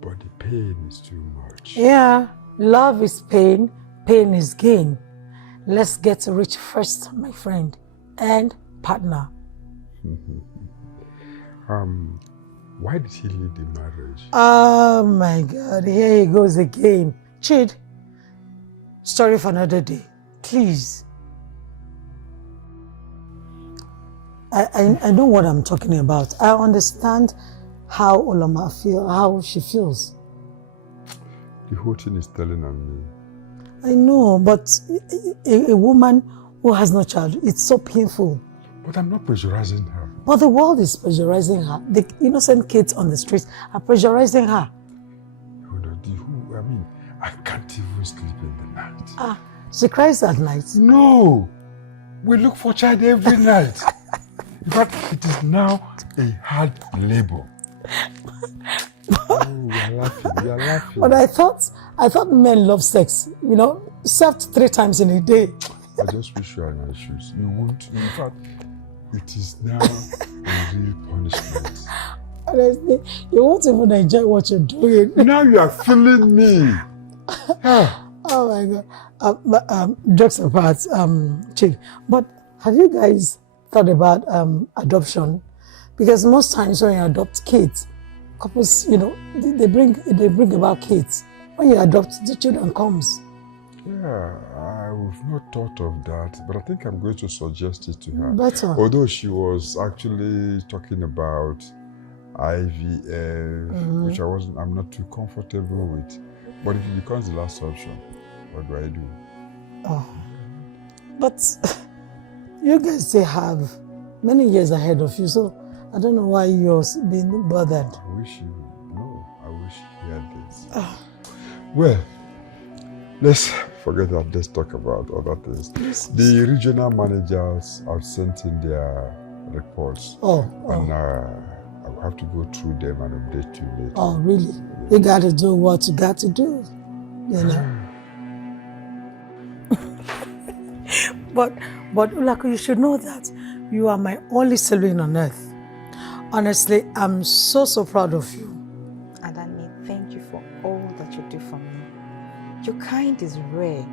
But the pain is too much. Yeah, love is pain, pain is gain. Let's get rich first, my friend and partner. Why did he leave the marriage? Oh my God, here he goes again. Chid, story for another day, please. I know what I'm talking about. I understand how Olama how she feels. The whole thing is telling on me. I know, but a woman who has no child, it's so painful. But I'm not pressurizing her. But the world is pressurizing her. The innocent kids on the streets are pressurizing her. I can't even sleep in the night. She cries at night. No! We look for child every night. In fact, it is now a hard labor. We are laughing. But I thought men love sex, served 3 times in a day. I just wish you are in my shoes. You won't. In fact, it is now a real punishment. Honestly, you won't even enjoy what you're doing. Now you are feeling me. Oh my God. Jokes apart, Chick, but have you guys thought about adoption? Because most times when you adopt kids, couples, they bring about kids. When you adopt, the children comes. Yeah, I've not thought of that, but I think I'm going to suggest it to her. Better. Although she was actually talking about IVF, which I'm not too comfortable with. But if it becomes the last option, what do I do? Oh, but you guys still have many years ahead of you, so I don't know why you're being bothered. I wish you heard this. Well, let's forget that. Let's talk about other things. The regional managers have sent in their reports. And I'll have to go through them and update you later. Oh, really? You got to do what you got to do, But Ulaku, you should know that you are my only sibling on earth. Honestly, I'm so proud of you. Adani, thank you for all that you do for me. Your kind is rare.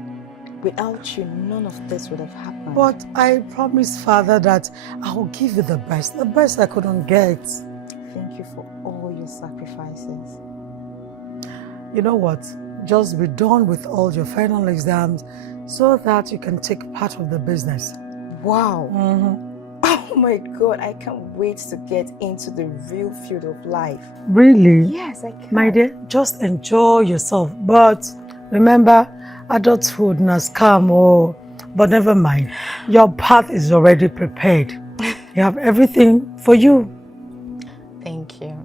Without you, none of this would have happened. But I promised Father that I will give you the best I couldn't get. Thank you for all your sacrifices. You know what? Just be done with all your final exams so that you can take part of the business. Wow. Oh my God, I can't wait to get into the real field of life. Really? Yes, I can. My dear, just enjoy yourself. But remember, adulthood has come, but never mind. Your path is already prepared. You have everything for you. Thank you.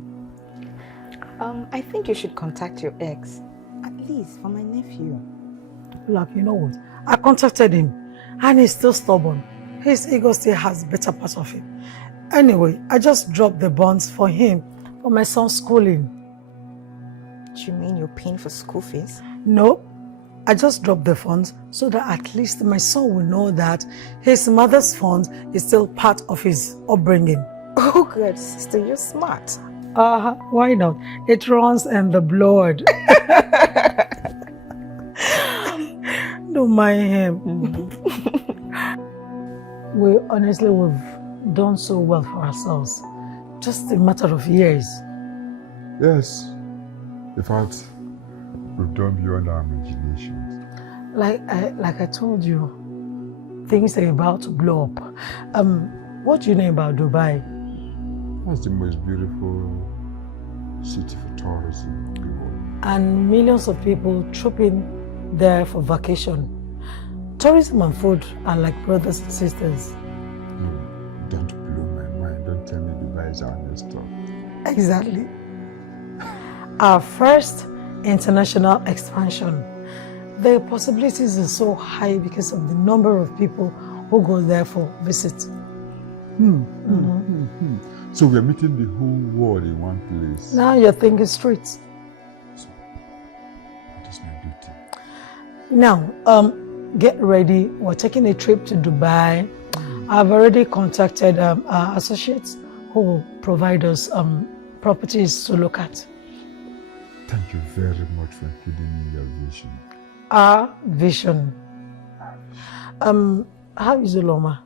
I think you should contact your ex, at least for my nephew. Look, you know what? I contacted him and he's still stubborn. His ego still has better parts of it. Anyway, I just dropped the bonds for him for my son's schooling. Do you mean you're paying for school fees? No, I just dropped the funds so that at least my son will know that his mother's funds is still part of his upbringing. Oh good, sister, you're smart. Why not? It runs in the blood. Don't mind him. We've done so well for ourselves. Just a matter of years. Yes. In fact, we've done beyond our imaginations. Like I told you, things are about to blow up. What do you know about Dubai? That's the most beautiful city for tourism. And millions of people trooping there for vacation. Tourism and food are like brothers and sisters. Don't blow my mind. Don't tell me Dubai is our next stop. Exactly. our first international expansion. The possibilities are so high because of the number of people who go there for visit. So we're meeting the whole world in one place. Now you're thinking straight. So, what is my duty? Now, get ready. We're taking a trip to Dubai. I've already contacted our associates who will provide us properties to look at. Thank you very much for including me in your vision. Our vision. How is Uloma?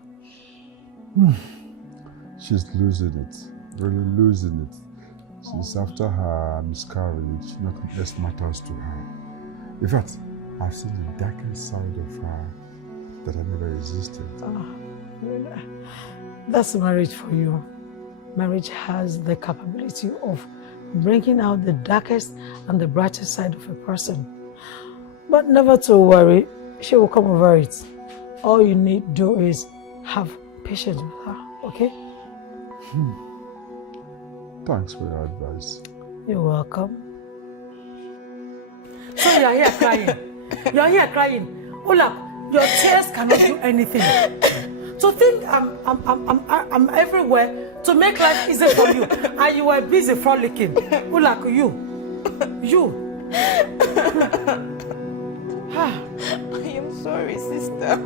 She's losing it, really losing it. Since after her miscarriage, nothing else matters to her. In fact, I've seen the darkest side of her that I never existed. That's marriage for you. Marriage has the capability of bringing out the darkest and the brightest side of a person. But never to worry, she will come over it. All you need to do is have patience with her, okay? Thanks for your advice. You're welcome. So you're here crying. You're here crying. Ola, your tears cannot do anything. To think I'm everywhere to make life easy for you, and you were busy frolicking. Ola, you. I am sorry, sister.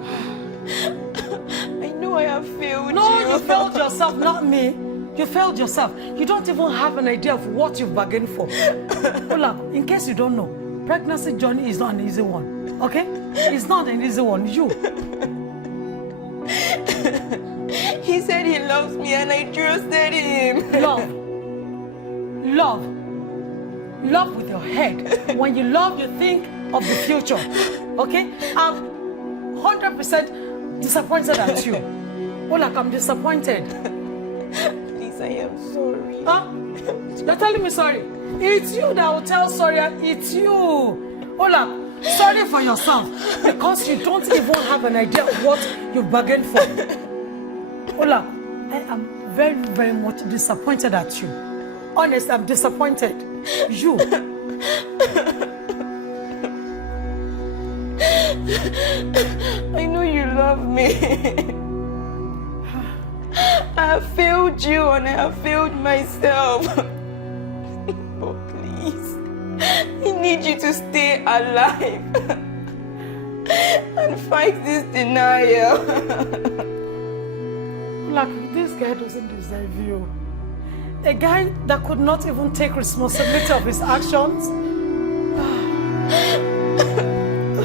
I know I have failed you. No, you failed yourself, not me. You failed yourself. You don't even have an idea of what you've bargained for. Ola, in case you don't know, pregnancy journey is not an easy one, okay? It's not an easy one. You. He said he loves me and I trusted him. Love with your head. When you love, you think of the future, okay? I'm 100% disappointed at you. Ola, I'm disappointed. Please, I am sorry. Huh? You're telling me sorry? It's you that will tell sorry, and it's you. Ola, sorry for yourself because you don't even have an idea of what you've bargained for. Ola, I am very, very much disappointed at you. Honest, I'm disappointed. You. I know you love me. I have failed you and I have failed myself. But please, I need you to stay alive and fight this denial. Like, this guy doesn't deserve you. A guy that could not even take responsibility of his actions.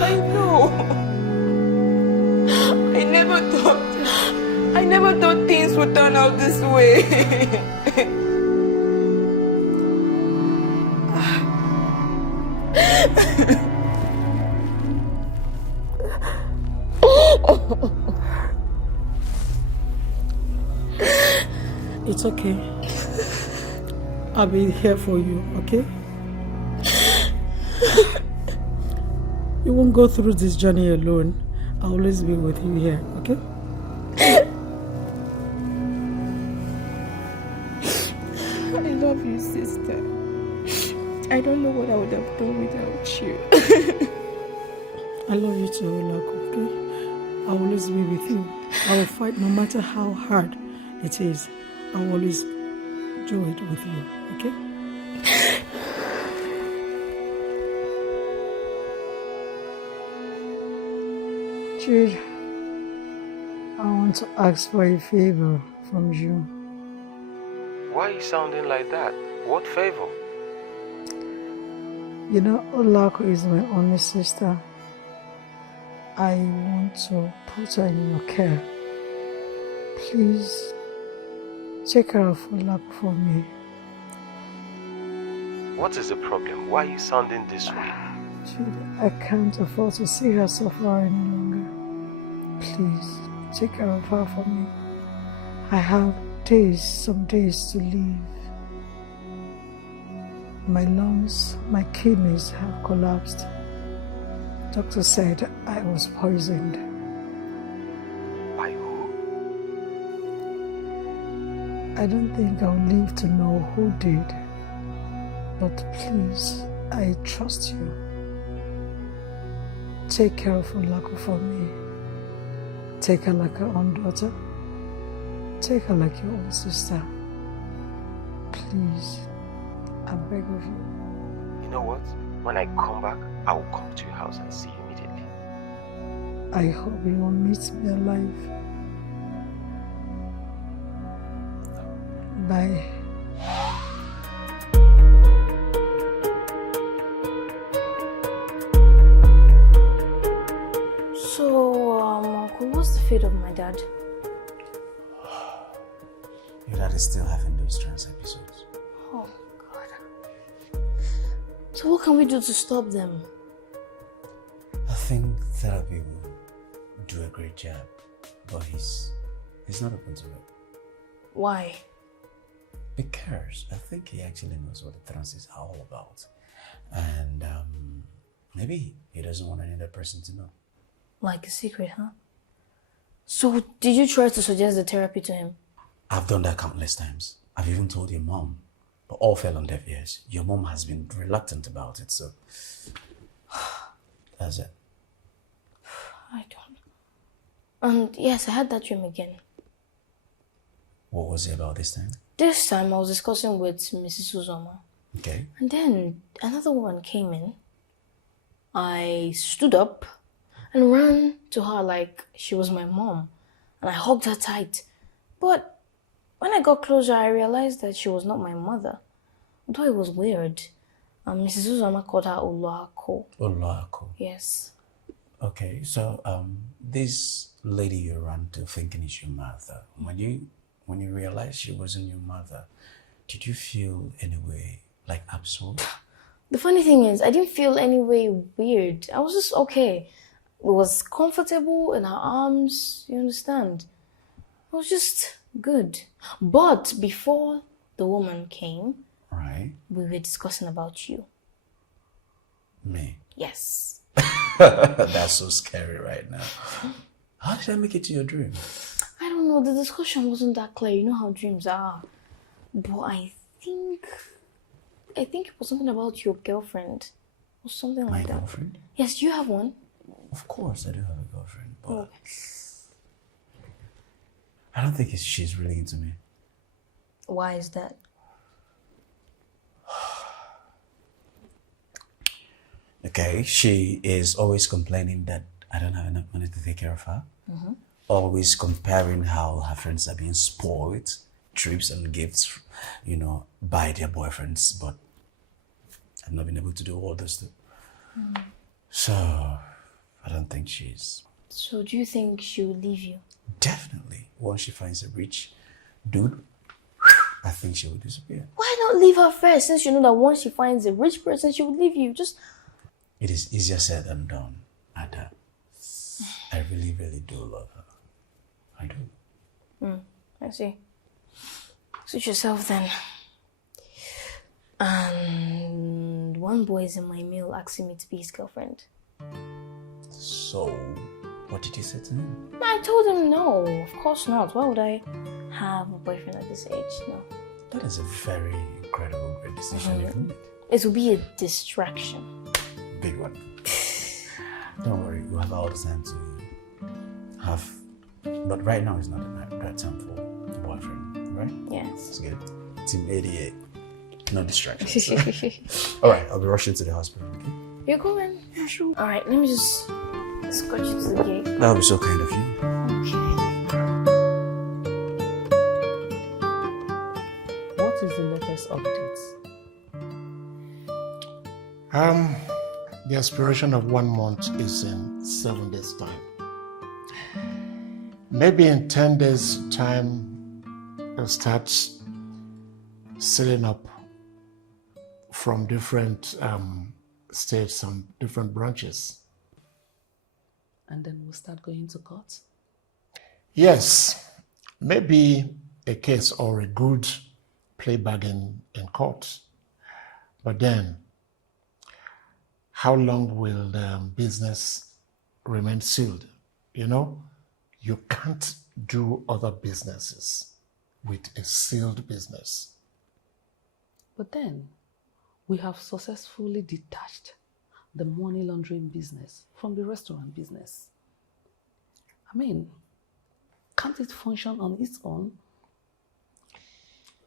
I know. I never thought things would turn out this way. It's okay. I'll be here for you, okay? You won't go through this journey alone. I'll always be with you here, okay? I love you, sister. I don't know what I would have done without you. I love you too, Olako, okay? I'll always be with you. I will fight no matter how hard it is. I will always do it with you, okay? Jude, I want to ask for a favor from you. Why are you sounding like that? What favor? You know, Olako is my only sister. I want to put her in your care. Please, take care of Olako for me. What is the problem? Why are you sounding this way? Jude, I can't afford to see her suffer any longer. Please, take care of her for me. I have some days to live. My lungs, my kidneys have collapsed. Doctor said I was poisoned. By who? I don't think I'll live to know who did. But please, I trust you. Take care of Olaku for me. Take her like your own daughter. Take her like your own sister. Please, I beg of you. You know what? When I come back, I will come to your house and see you immediately. I hope you will meet me alive. Bye. So, Uncle, what's the fate of my dad? Your dad is still having those trance episodes. Oh, God. So what can we do to stop them? I think therapy will do a great job, but he's not open to it. Why? Because I think he actually knows what the trance is all about. And maybe he doesn't want any other person to know. Like a secret, huh? So did you try to suggest the therapy to him? I've done that countless times. I've even told your mom, but all fell on deaf ears. Your mom has been reluctant about it, so that's it. I don't. And yes, I had that dream again. What was it about this time? This time I was discussing with Mrs. Uzoma. Okay. And then another woman came in. I stood up and ran to her like she was my mom. And I hugged her tight. But when I got closer, I realized that she was not my mother. Although it was weird. Mrs. Uzoma called her Oluako. Oluako. Yes. Okay, so this lady you ran to thinking is your mother, when you realized she wasn't your mother, did you feel any way like absurd? The funny thing is, I didn't feel any way weird. I was just okay. It was comfortable in her arms, you understand? It was just good. But before the woman came, Right. we were discussing about you. Me? Yes. That's so scary right now. How did I make it to your dream? I don't know, the discussion wasn't that clear. You know how dreams are. But I think it was something about your girlfriend. Or something My like that. girlfriend? Yes, do you have one? Of course I do have a girlfriend, but Oh. I don't think she's really into me. Why is that? Okay, she is always complaining that I don't have enough money to take care of her. Always comparing how her friends are being spoiled, trips and gifts, by their boyfriends, but I've not been able to do all this too. So, I don't think she's... So do you think she will leave you? Definitely. Once she finds a rich dude, I think she will disappear. Why not leave her first, since you know that once she finds a rich person, she will leave you? Just... It is easier said than done, Ada. I really, really do love her. I do. I see. Suit yourself then. And one boy is in my mail asking me to be his girlfriend. So, what did you say to him? I told him no, of course not. Why would I have a boyfriend at this age? No. That is a very incredible, great decision you've made. It will be a distraction. Big one. Don't worry, you have all the time to have... But right now is not the right time for a boyfriend, right? Yes. It's good. Team 88. No distractions. Alright, I'll be rushing to the hospital, okay? You're going? Yeah, sure. Alright, let me just escort you to the gate. That would be so kind of you. What is the latest updates? The aspiration of 1 month is in 7 days' time. Maybe in 10 days' time, it'll start setting up from different states and different branches. And then we'll start going to court? Yes, maybe a case or a good play bargain in court. But then, how long will the business remain sealed? You can't do other businesses with a sealed business. But then, we have successfully detached the money laundering business from the restaurant business. I mean, can't it function on its own?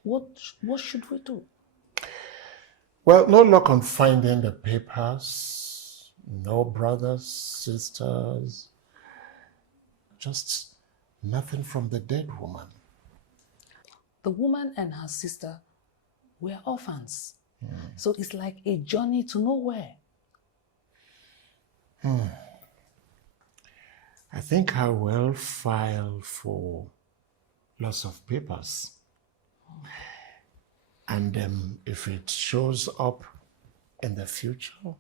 What should we do? Well, no luck on finding the papers. No brothers, sisters. Just nothing from the dead woman. The woman and her sister were orphans. So it's like a journey to nowhere. I think I will file for loss of papers. And if it shows up in the future,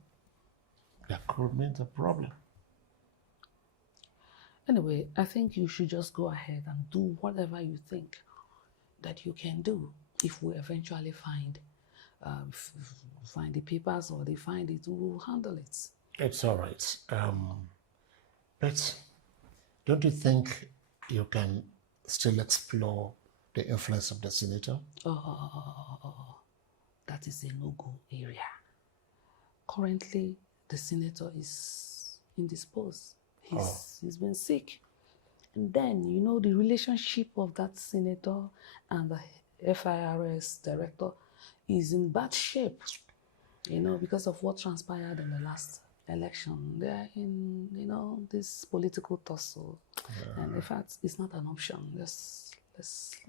that could mean a problem. Anyway, I think you should just go ahead and do whatever you think that you can do. If we eventually find the papers or they find it, we'll handle it. It's all right. But don't you think you can still explore the influence of the senator? That is a no-go area. Currently, the senator is indisposed. He's been sick. And then, you know, the relationship of that senator and the FIRS director is in bad shape, you know, because of what transpired in the last election. They're in, you know, this political tussle. And in fact, it's not an option. Let's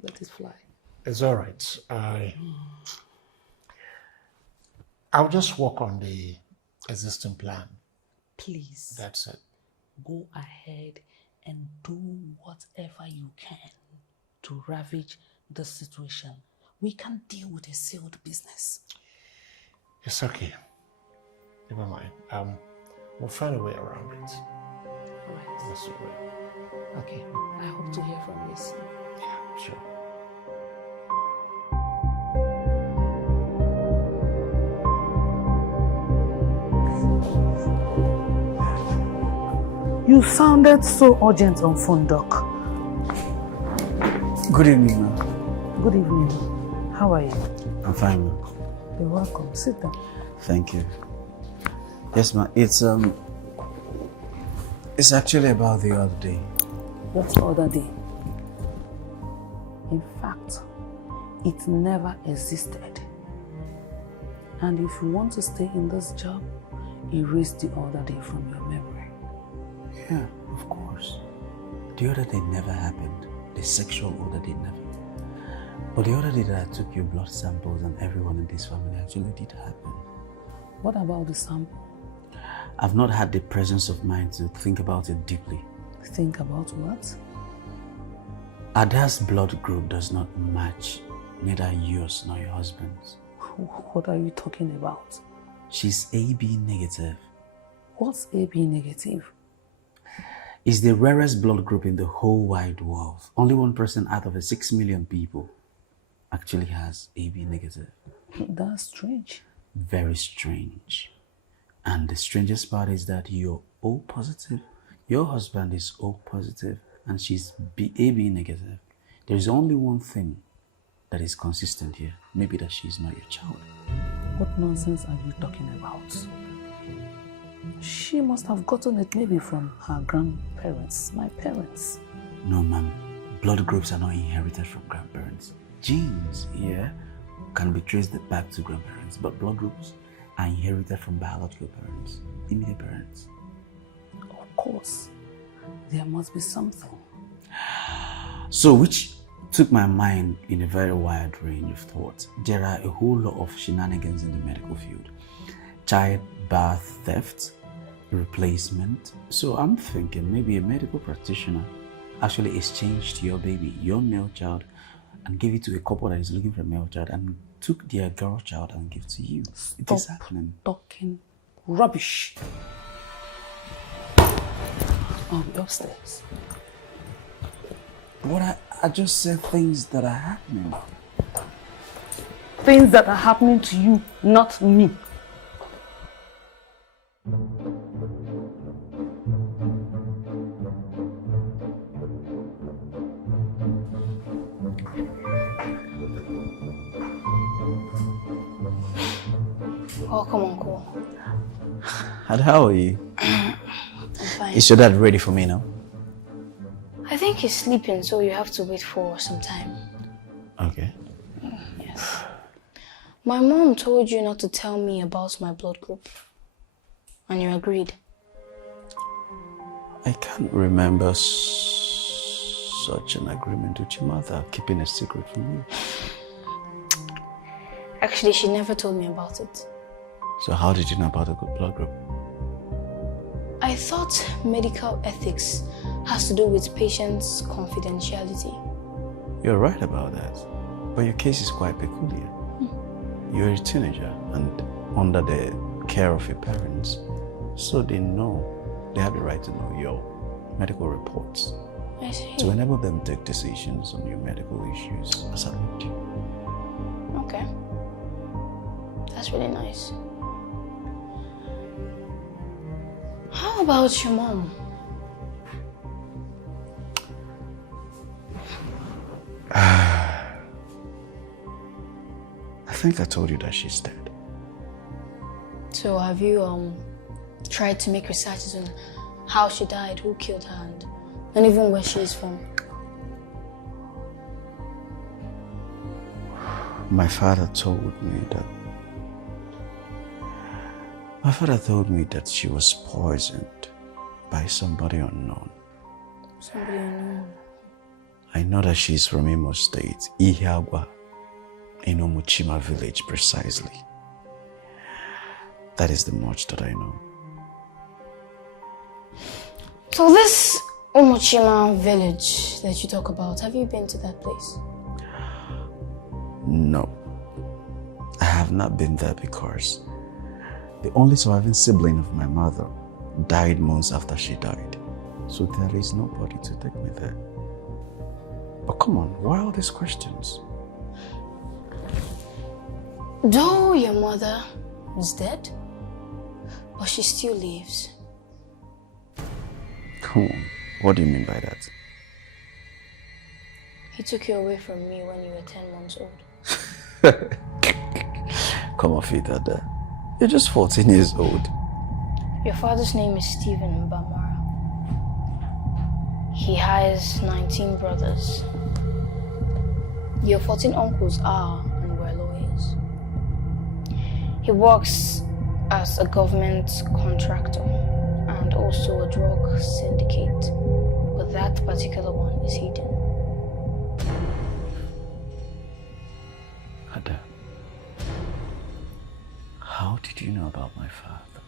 let it fly. It's all right. I'll just work on the existing plan. Please. That's it. Go ahead and do whatever you can to ravage the situation. We can deal with a sealed business. It's okay. Never mind. We'll find a way around it. All right. Yes, we will. Okay. I hope to hear from you soon. Yeah, sure. You sounded so urgent on phone, Doc. Good evening, ma'am. Good evening. How are you? I'm fine, ma'am. You're welcome. Sit down. Thank you. Yes, ma'am. It's actually about the other day. What other day? In fact, it never existed. And if you want to stay in this job, erase the other day from your memory. Yeah, of course. The other day never happened. The sexual other day never. But the other day that I took your blood samples and everyone in this family actually did happen. What about the sample? I've not had the presence of mind to think about it deeply. Think about what? Ada's blood group does not match neither yours nor your husband's. What are you talking about? She's AB negative. What's AB negative? It's the rarest blood group in the whole wide world. Only one person out of 6 million people actually has AB negative. That's strange. Very strange. And the strangest part is that you're O positive, your husband is O positive, and she's AB negative. There's only one thing that is consistent here. Maybe that she's not your child. What nonsense are you talking about? She must have gotten it maybe from her grandparents, my parents. No, ma'am. Blood groups are not inherited from grandparents. Genes, yeah, can be traced back to grandparents, but blood groups are inherited from biological parents, immediate parents. Of course. There must be something. So, which took my mind in a very wide range of thought. There are a whole lot of shenanigans in the medical field. Childbirth theft, replacement. So I'm thinking maybe a medical practitioner actually exchanged your baby, your male child, and gave it to a couple that is looking for a male child and took their girl child and gave it to you. It is happening. Talking rubbish. I'll be upstairs. But I just said things that are happening. Things that are happening to you, not me. Welcome, Uncle. And how are you? I'm fine. Is your dad ready for me now? I think he's sleeping, so you have to wait for some time. Okay. Yes. My mom told you not to tell me about my blood group. And you agreed. I can't remember such an agreement with your mother, keeping a secret from you. Actually, she never told me about it. So how did you know about the blood group? I thought medical ethics has to do with patients' confidentiality. You're right about that. But your case is quite peculiar. You're a teenager and under the care of your parents. So they have the right to know your medical reports. I see. To enable them to take decisions on your medical issues as a need. Okay. That's really nice. How about your mom? I think I told you that she's dead. So have you tried to make researches on how she died, who killed her, and even where she is from? My father told me that she was poisoned by somebody unknown. Somebody unknown. I know that she's from Imo State, Ihiagwa, in Umuchima village precisely. That is the much that I know. So this Umuchima village that you talk about, have you been to that place? No, I have not been there because the only surviving sibling of my mother died months after she died. So there is nobody to take me there. But come on, why all these questions? Though your mother is dead, but she still lives. Come on, what do you mean by that? He took you away from me when you were 10 months old. Come off it, Dada. You're just 14 years old. Your father's name is Stephen Mbamara. He has 19 brothers. Your 14 uncles are and were lawyers. He works as a government contractor and also a drug syndicate, but that particular one is hidden. Ada, how did you know about my father?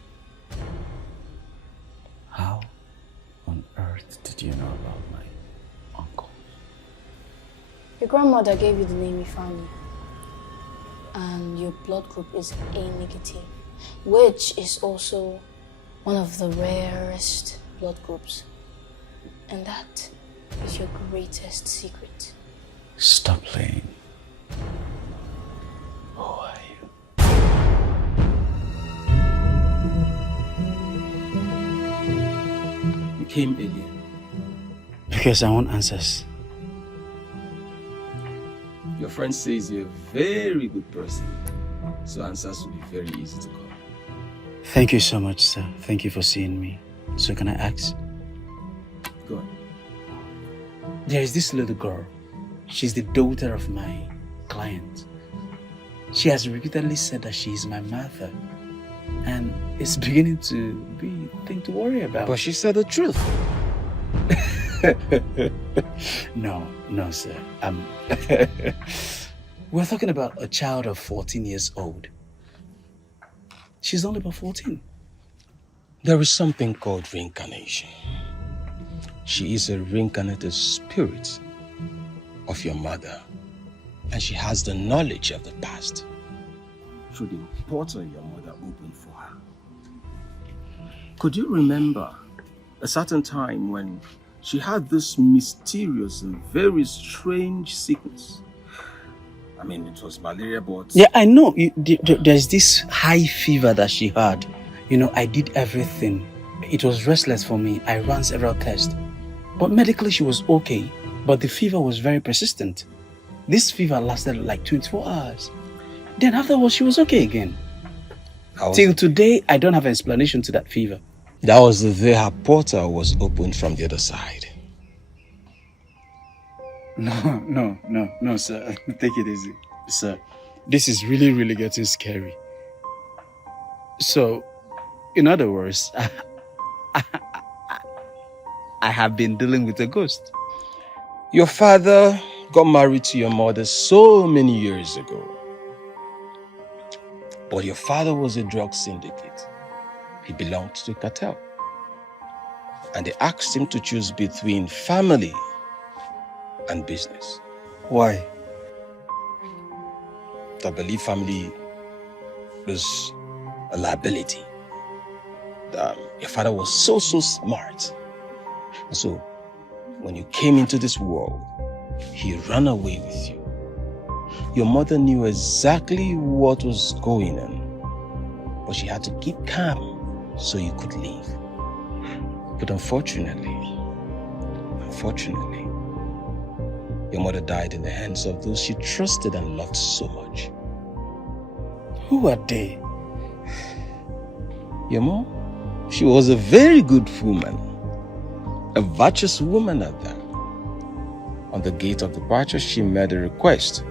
How on earth did you know about my uncle? Your grandmother gave you the name Ifani, and your blood group is A negative, which is also one of the rarest blood groups. And that is your greatest secret. Stop playing. Who are you? You came earlier. Because I want answers. Your friend says you're a very good person, so answers will be very easy to come. Thank you so much, sir. Thank you for seeing me. So can I ask? Go on. There is this little girl. She's the daughter of my client. She has repeatedly said that she is my mother. And it's beginning to be a thing to worry about. But she said the truth. No, sir. We're talking about a child of 14 years old. She's only about 14. There is something called reincarnation. She is a reincarnated spirit of your mother, and she has the knowledge of the past through the portal your mother opened for her. Could you remember a certain time when she had this mysterious and very strange sickness? I mean, it was malaria, but... Yeah, I know. There's this high fever that she had. You know, I did everything. It was restless for me. I ran several tests. But medically, she was okay. But the fever was very persistent. This fever lasted like 24 hours. Then afterwards, she was okay again. Till today, I don't have an explanation to that fever. That was the day her portal was opened from the other side. No, sir. Take it easy. Sir, this is really getting scary. So, in other words, I have been dealing with a ghost. Your father got married to your mother so many years ago. But your father was a drug syndicate. He belonged to a cartel. And they asked him to choose between family and business. Why? I believe family was a liability. Your father was so smart. And so, when you came into this world, he ran away with you. Your mother knew exactly what was going on, but she had to keep calm so you could leave. But unfortunately, your mother died in the hands of those she trusted and loved so much. Who are they? Your mom? She was a very good woman. A virtuous woman at that. On the gate of departure, she made a request.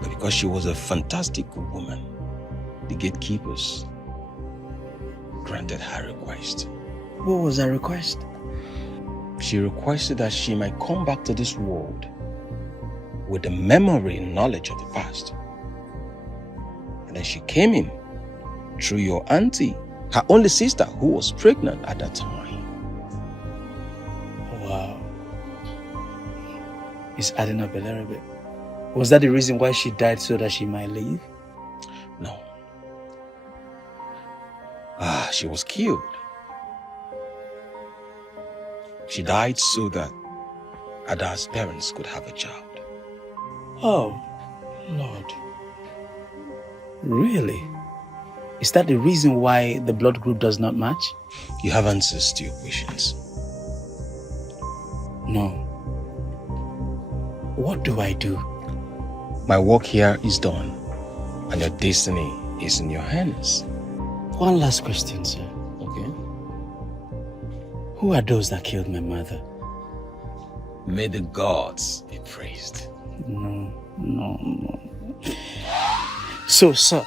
But because she was a fantastic woman, the gatekeepers granted her request. What was her request? She requested that she might come back to this world with the memory and knowledge of the past. And then she came in through your auntie, her only sister, who was pregnant at that time. Wow. It's adding up a little bit. Was that the reason why she died, so that she might leave? No. She was killed. She died so that Ada's parents could have a child. Oh, Lord. Really? Is that the reason why the blood group does not match? You have answers to your questions. No. What do I do? My work here is done, and your destiny is in your hands. One last question, sir. Okay? Who are those that killed my mother? May the gods be praised. No. So, sir,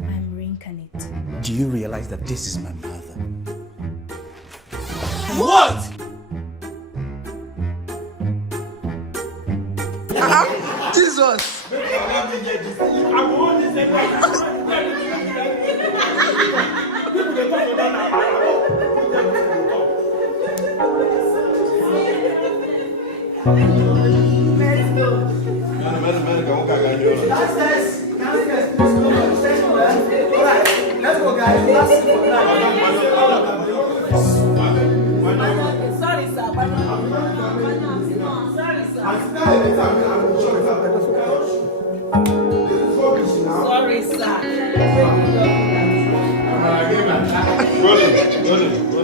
I'm reincarnate. do you realize that this is my mother? What? Jesus! Let's go, guys. Sorry, sir. Sorry, sir. Rolling.